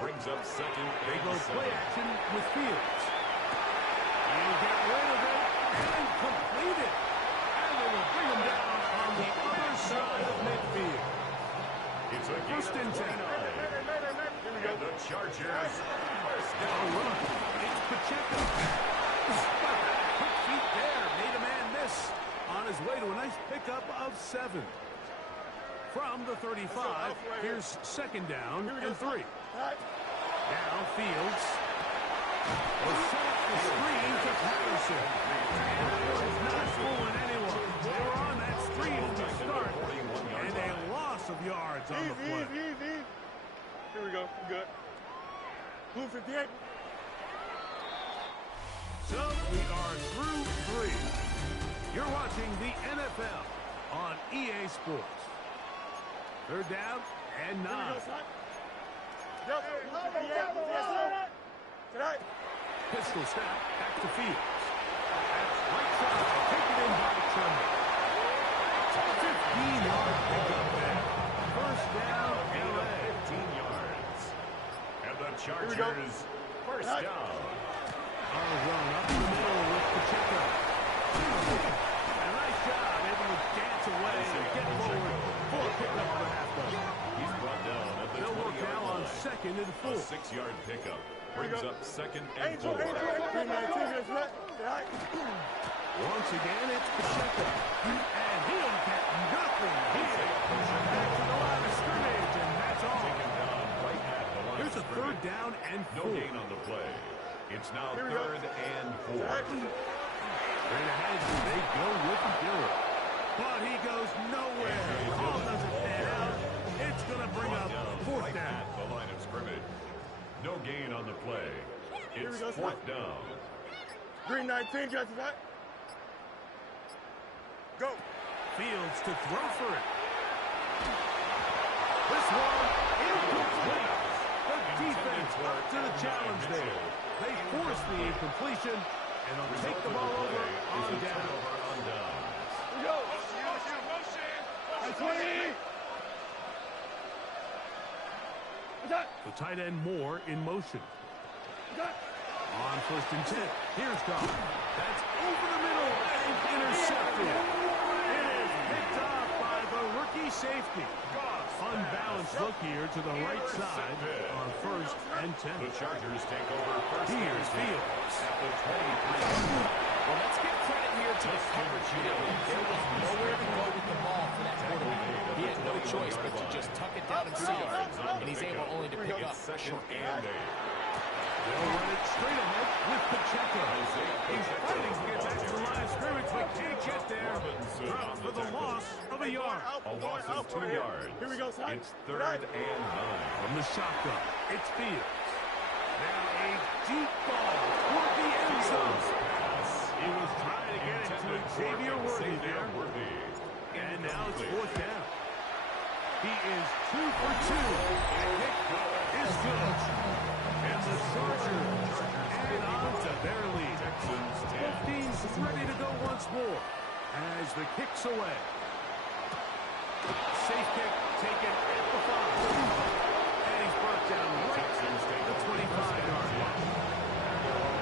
Brings up second. They go play action with Fields. You get rid of it and complete it. And they will bring him down on the other side of midfield. It's a First and 10. And the Chargers first A down. run. It's Pacheco. Quick feet there. Made a man miss. On his way to a nice pickup of 7. From the 35, here's second down and 3. Now Fields. Will set up the screen to Patterson. And that is not fooling anyone. They were on that screen to start. And a loss of yards on the play. Easy. Here we go. Good. Blue 58. So we are through 3. You're watching the NFL on EA Sports. Third down and 9. Yep. Tonight. Pistol snap back to Fields. That's right side. Taken in by Tremble. 15-yard pickup there. First down, LA. 15 yards. And the Chargers first down. A run up the middle with Pacheco. A nice job, able to dance away and get forward for a pickup on the halfback. He's brought down at the They'll work 20-yard now on line. second and A 4. 6-yard pickup brings up second and 4. Once again, it's Pacheco. And he'll get nothing here. Back to the line of scrimmage, and that's all. Taken down right at the line Here's of a third scrimmage. down and 4. No gain on the play. It's now third and 4. Straight ahead, they go with Dillon. But he goes nowhere. Ball doesn't pan out. It's going to bring up fourth Right down. at the line of scrimmage. No gain on the play. It's fourth down. Green 19, Justin. Go. Fields to throw for it. This one incomplete. The defense up to the challenge there. They force the incompletion, and they'll take the ball over on down. Go. The tight end Moore in motion. On first and 10. Here's Goff. That's over the middle and intercepted. It is picked off by the rookie safety. Unbalanced look here to the right side on first and 10. The Chargers take over first. Here's Fields. At the 23. Well, let's give credit here to the coverage unit. There was nowhere to go with the ball for that quarterback. He had no choice but to just tuck it down and seal it. And he's able only to pick up a short gain. They'll run it straight ahead with Pacheco. He's fighting to get back to the line of scrimmage, but can't get there. Dropped for the loss of a yard. A loss of 2 yards. Here we go, son. It's third and 9. From the shotgun, it's Fields. Now a deep ball toward the end zone. He was trying to get it to Xavier Worthy there. And now it's fourth down. He is 2 for 2. And Nick is good. And the Chargers add on to their lead. 15's ready to go once more as the kick's away. Safe kick taken at the 5. And he's brought down right at the 25-yard line.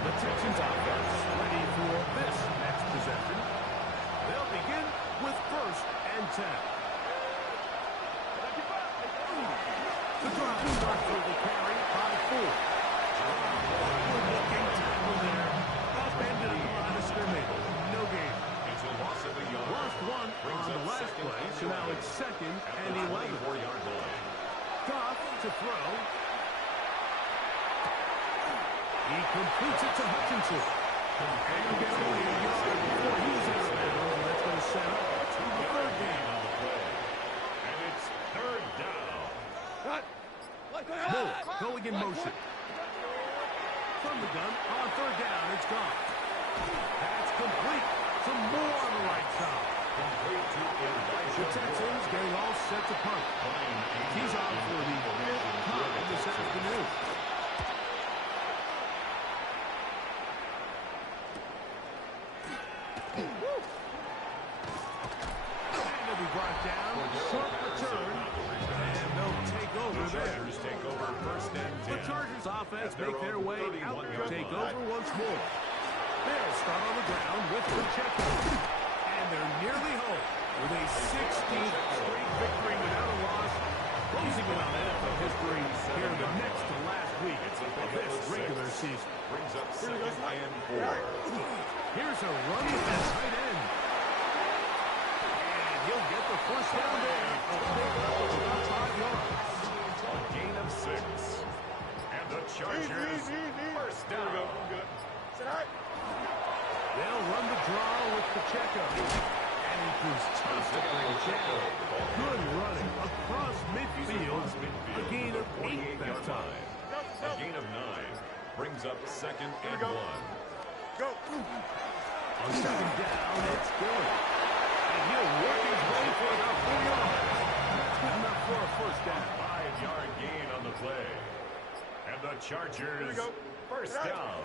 The Texans offense ready for this next possession. They'll begin with first and 10. The drive starts with the carry by 4. Good looking tackle there Completes it to Hutchinson. And he'll get only a yard before he's out of bounds, and that's going to set up a third down. On the play. And it's third down. Bull going in motion. From the gun, on third down, it's gone. That's complete. Some more on the right side. Complete to Elijah. The Texans getting all set to punt. He's on for the fifth punt this afternoon. And he'll be brought down. Short return. And they'll take over there. Chargers take over first and 10. The Chargers offense make their way out to take over once more. They'll start on the ground with Pacheco. And they're nearly home with a 16th straight victory without a loss, closing it on NFL history here in the next to last week of this regular season. Brings up second and 4. Here's a run with that tight end. And he'll get the first down there. A pickup of about 5 yards. A gain of 6. And the Chargers first down. They'll run the draw with Pacheco. And it proves tough to bring Pacheco. Good running across midfield. A gain of 8 that time. A gain of 9. Brings up second and 1. Go. On second down, it's Dillon. And he'll work his way for about 4 yards. Good enough for a first down. 5-yard gain on the play. And the Chargers first down.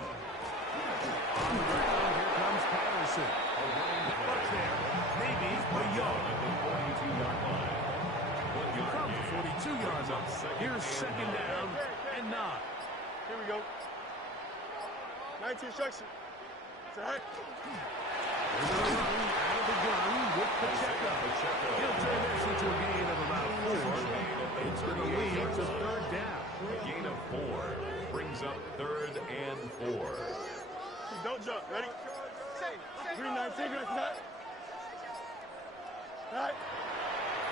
On the ground, here comes Patterson. Not much there. Maybe a yard. At the 42-yard line. 1 yard From the gain. 42-yard line. Here's second down and 9. Here we go. 19 instruction. Say hi. They're going to run out of the gun with Pacheco. He'll turn this into a gain of about 4. It's going to lead to third down. A gain of 4. Brings up third and 4. Don't jump. Ready? 319. Ready? Right.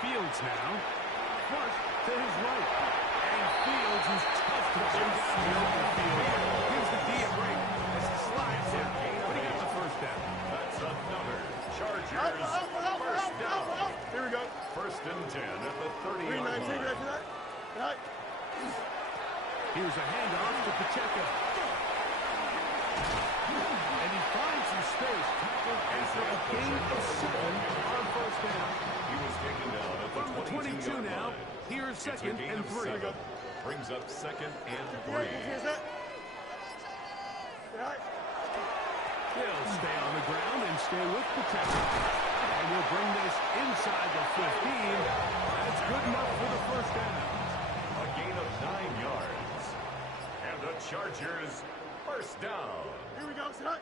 Fields now. Flush to his right. And Fields is tough to bring down the open field. Here's the D break as he slides in. But he gets the first down. That's another Chargers first down. Here we go. First and 10 at the 30-yard 319. line. Right. Here's a handoff to Pacheco. And he finds some space, tackled after a gain of 7 on first down. He was taken down at the From the 22 now, here's It's a second gain and of 3. 7. Brings up second and 3. Here's that. Right. He'll stay on the ground and stay with Pacheco. And he'll bring this inside the 15. That's good enough for the first down. A gain of 9 yards. And the Chargers first down. Here we go. Sit hi.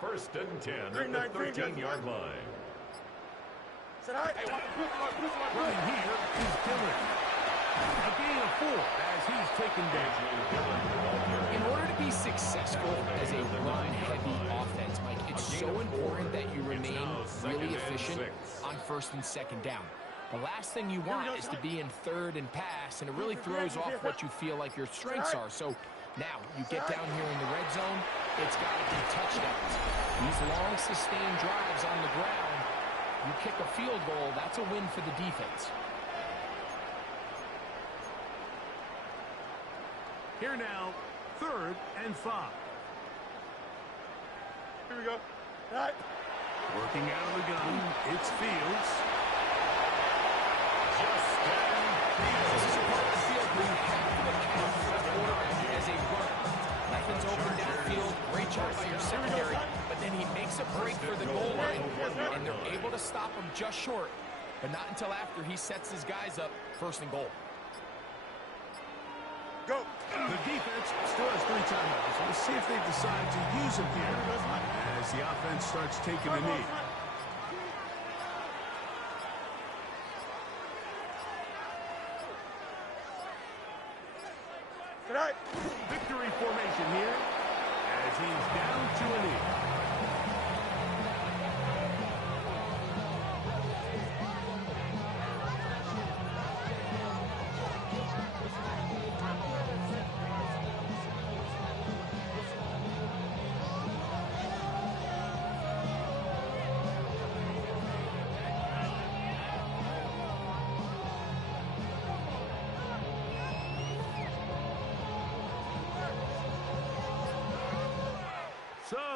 First and 10 at the 13-yard line. Sit hi. Running here is Dillon. A gain of 4 as he's taken down. In order to be successful as a run-heavy offense, Mike, it's so important that you remain really efficient on first and second down. The last thing you want is to be in third and pass, and it really throws off what you feel like your strengths are. So now you get down here in the red zone, it's got to be touchdowns. These long, sustained drives on the ground, you kick a field goal, that's a win for the defense. Here now, third and 5. Here we go. Right. Working out of the gun, it's Fields. This is a part of the field where you have to account for the quarterback as a runner. Nothing's open downfield. Great job by your secondary. But then he makes a break for the goal line, and they're able to stop him just short. But not until after he sets his guys up first and goal. Go. The defense still has 3 timeouts. We'll see if they decide to use them here as the offense starts taking a knee. Right. Victory formation here as he's down to a knee.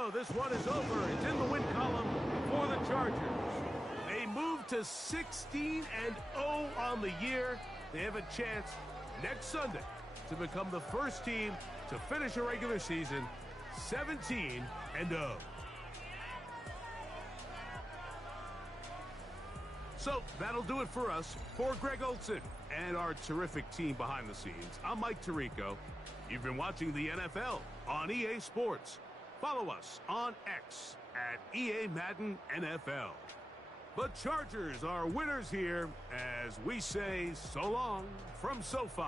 so this one is over. It's in the win column for the Chargers. They move to 16-0 on the year. They have a chance next Sunday to become the first team to finish a regular season 17-0. So that'll do it for us. For Greg Olson and our terrific team behind the scenes, I'm Mike Tirico. You've been watching the NFL on EA Sports. Follow us on X at EA Madden NFL. The Chargers are winners here as we say so long from SoFi.